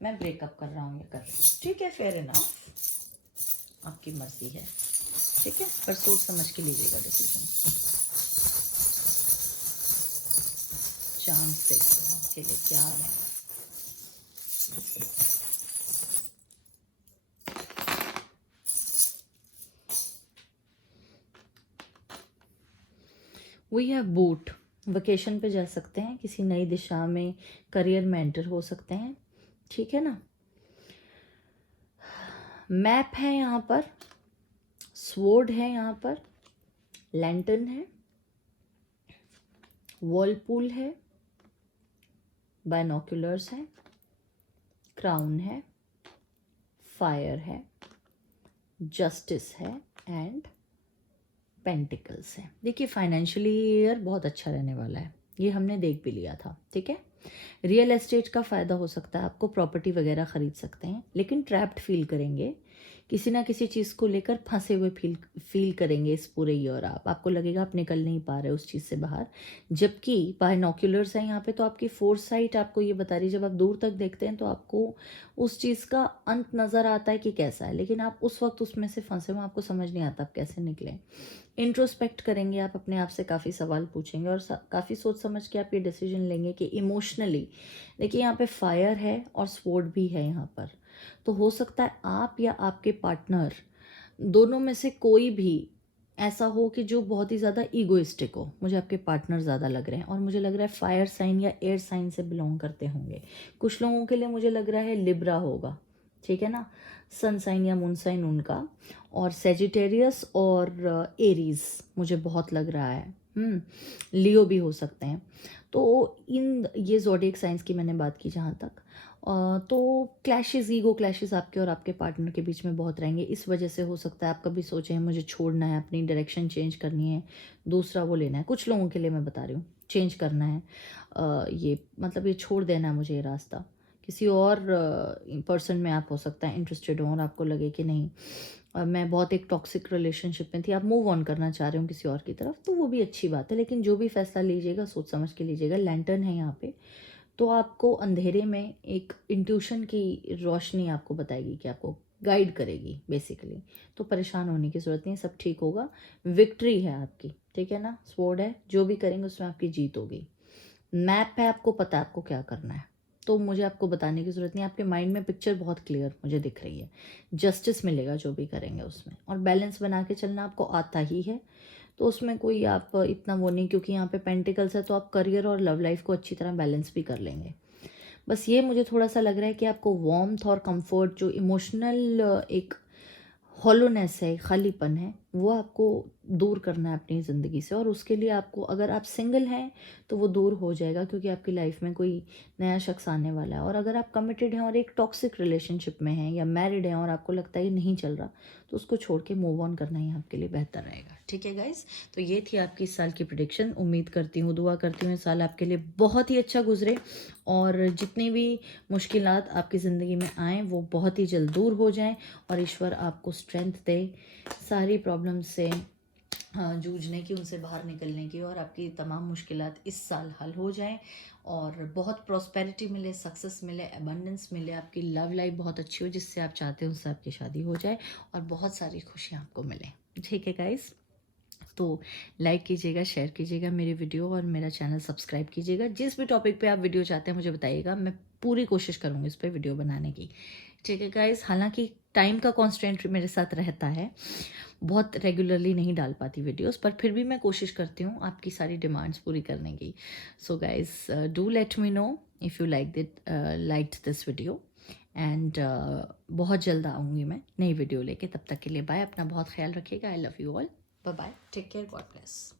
मैं ब्रेकअप कर रहा हूँ या कर रही हूँ। ठीक है, फेयर इनफ, आपकी मर्जी है, ठीक है, पर सोच समझ के लीजिएगा डिसीजन। चांस देखिए आपके लिए क्या है। वी हैव बोट, वेकेशन पे जा सकते हैं, किसी नई दिशा में करियर में एंटर हो सकते हैं, ठीक है ना। मैप है यहाँ पर, स्वॉर्ड है यहाँ पर, लैंटर्न है, वॉलपूल है, बायनोकुलर्स है, क्राउन है, फायर है, जस्टिस है एंड पेंटिकल्स है। देखिए फाइनेंशियली ईयर बहुत अच्छा रहने वाला है, ये हमने देख भी लिया था, ठीक है। रियल एस्टेट का फ़ायदा हो सकता है, आपको प्रॉपर्टी वगैरह ख़रीद सकते हैं, लेकिन ट्रैप्ड फील करेंगे, किसी ना किसी चीज़ को लेकर फंसे हुए फील करेंगे इस पूरे ईयर। आपको लगेगा आप निकल नहीं पा रहे उस चीज़ से बाहर, जबकि बायनोक्यूलर्स हैं यहाँ पे, तो आपकी फोरसाइट आपको ये बता रही है, जब आप दूर तक देखते हैं तो आपको उस चीज़ का अंत नज़र आता है कि कैसा है, लेकिन आप उस वक्त उसमें से फंसे हुए, आपको समझ नहीं आता आप कैसे निकलें। इंट्रोस्पेक्ट करेंगे आप, अपने आप से काफ़ी सवाल पूछेंगे और काफ़ी सोच समझ के आप ये डिसीजन लेंगे कि इमोशनली, देखिए यहाँ पे फायर है और स्वॉर्ड भी है यहाँ पर, तो हो सकता है आप या आपके पार्टनर दोनों में से कोई भी ऐसा हो कि जो बहुत ही ज़्यादा ईगोइस्टिक हो। मुझे आपके पार्टनर ज़्यादा लग रहे हैं और मुझे लग रहा है फायर साइन या एयर साइन से बिलोंग करते होंगे। कुछ लोगों के लिए मुझे लग रहा है लिब्रा होगा, ठीक है ना, सन साइन या मून साइन उनका, और सेजिटेरियस और एरीज मुझे बहुत लग रहा है, लियो भी हो सकते हैं। तो इन ये ज़ोडिएक साइंस की मैंने बात की जहाँ तक, तो क्लैशेस, ईगो क्लैशेस आपके और आपके पार्टनर के बीच में बहुत रहेंगे। इस वजह से हो सकता है आप कभी सोचें मुझे छोड़ना है, अपनी डायरेक्शन चेंज करनी है, दूसरा वो लेना है। कुछ लोगों के लिए मैं बता रही हूँ चेंज करना है, ये मतलब ये छोड़ देना है मुझे ये रास्ता, किसी और पर्सन में आप हो सकता है इंटरेस्टेड हो और आपको लगे कि नहीं मैं बहुत एक टॉक्सिक रिलेशनशिप में थी, आप मूव ऑन करना चाह रहे हो किसी और की तरफ, तो वो भी अच्छी बात है। लेकिन जो भी फैसला लीजिएगा सोच समझ के लीजिएगा। लैंटर्न है यहाँ पे, तो आपको अंधेरे में एक इंट्यूशन की रोशनी आपको बताएगी कि आपको गाइड करेगी बेसिकली, तो परेशान होने की ज़रूरत नहीं, सब ठीक होगा। विक्ट्री है आपकी, ठीक है ना, स्वॉर्ड है, जो भी करेंगे उसमें आपकी जीत होगी। मैप है, आपको पता है आपको क्या करना है, तो मुझे आपको बताने की ज़रूरत नहीं, आपके माइंड में पिक्चर बहुत क्लियर मुझे दिख रही है। जस्टिस मिलेगा जो भी करेंगे उसमें, और बैलेंस बना के चलना आपको आता ही है, तो उसमें कोई आप इतना वो नहीं, क्योंकि यहाँ पे पेंटिकल्स है, तो आप करियर और लव लाइफ को अच्छी तरह बैलेंस भी कर लेंगे। बस ये मुझे थोड़ा सा लग रहा है कि आपको वार्मथ और कंफर्ट, जो इमोशनल एक हॉलोनेस है, खालीपन है, वो आपको दूर करना है अपनी ज़िंदगी से। और उसके लिए आपको, अगर आप सिंगल हैं तो वो दूर हो जाएगा, क्योंकि आपकी लाइफ में कोई नया शख्स आने वाला है। और अगर आप कमिटेड हैं और एक टॉक्सिक रिलेशनशिप में हैं या मैरिड हैं और आपको लगता है ये नहीं चल रहा, तो उसको छोड़ के मूव ऑन करना ही आपके लिए बेहतर रहेगा, ठीक है गाइस। तो ये थी आपकी इस साल की प्रेडिक्शन। उम्मीद करती हूँ, दुआ करती हूँ इस साल आपके लिए बहुत ही अच्छा गुजरे, और जितनी भी मुश्किलात आपकी ज़िंदगी में आएँ वो बहुत ही जल्द दूर हो जाएं, और ईश्वर आपको स्ट्रेंथ दे सारी प्रॉब्लम से जूझने की, उनसे बाहर निकलने की, और आपकी तमाम मुश्किलात इस साल हल हो जाएं, और बहुत प्रॉस्पेरिटी मिले, सक्सेस मिले, अबंडेंस मिले, आपकी लव लाइफ बहुत अच्छी हो, जिससे आप चाहते हो उससे आपकी शादी हो जाए, और बहुत सारी खुशियाँ आपको मिलें, ठीक है गाइस। तो लाइक कीजिएगा, शेयर कीजिएगा मेरी वीडियो, और मेरा चैनल सब्सक्राइब कीजिएगा। जिस भी टॉपिक पे आप वीडियो चाहते हैं मुझे बताइएगा, मैं पूरी कोशिश करूँगी इस पर वीडियो बनाने की, ठीक है गाइस। हालांकि टाइम का कॉन्स्टेंट मेरे साथ रहता है, बहुत रेगुलरली नहीं डाल पाती वीडियोस, पर फिर भी मैं कोशिश करती हूँ आपकी सारी डिमांड्स पूरी करने की। So guys, do let me know if you liked this video, and बहुत जल्द आऊँगी मैं नई वीडियो लेके। तब तक के लिए बाय, अपना बहुत ख्याल रखिएगा। I love you all, bye bye, take care, God bless.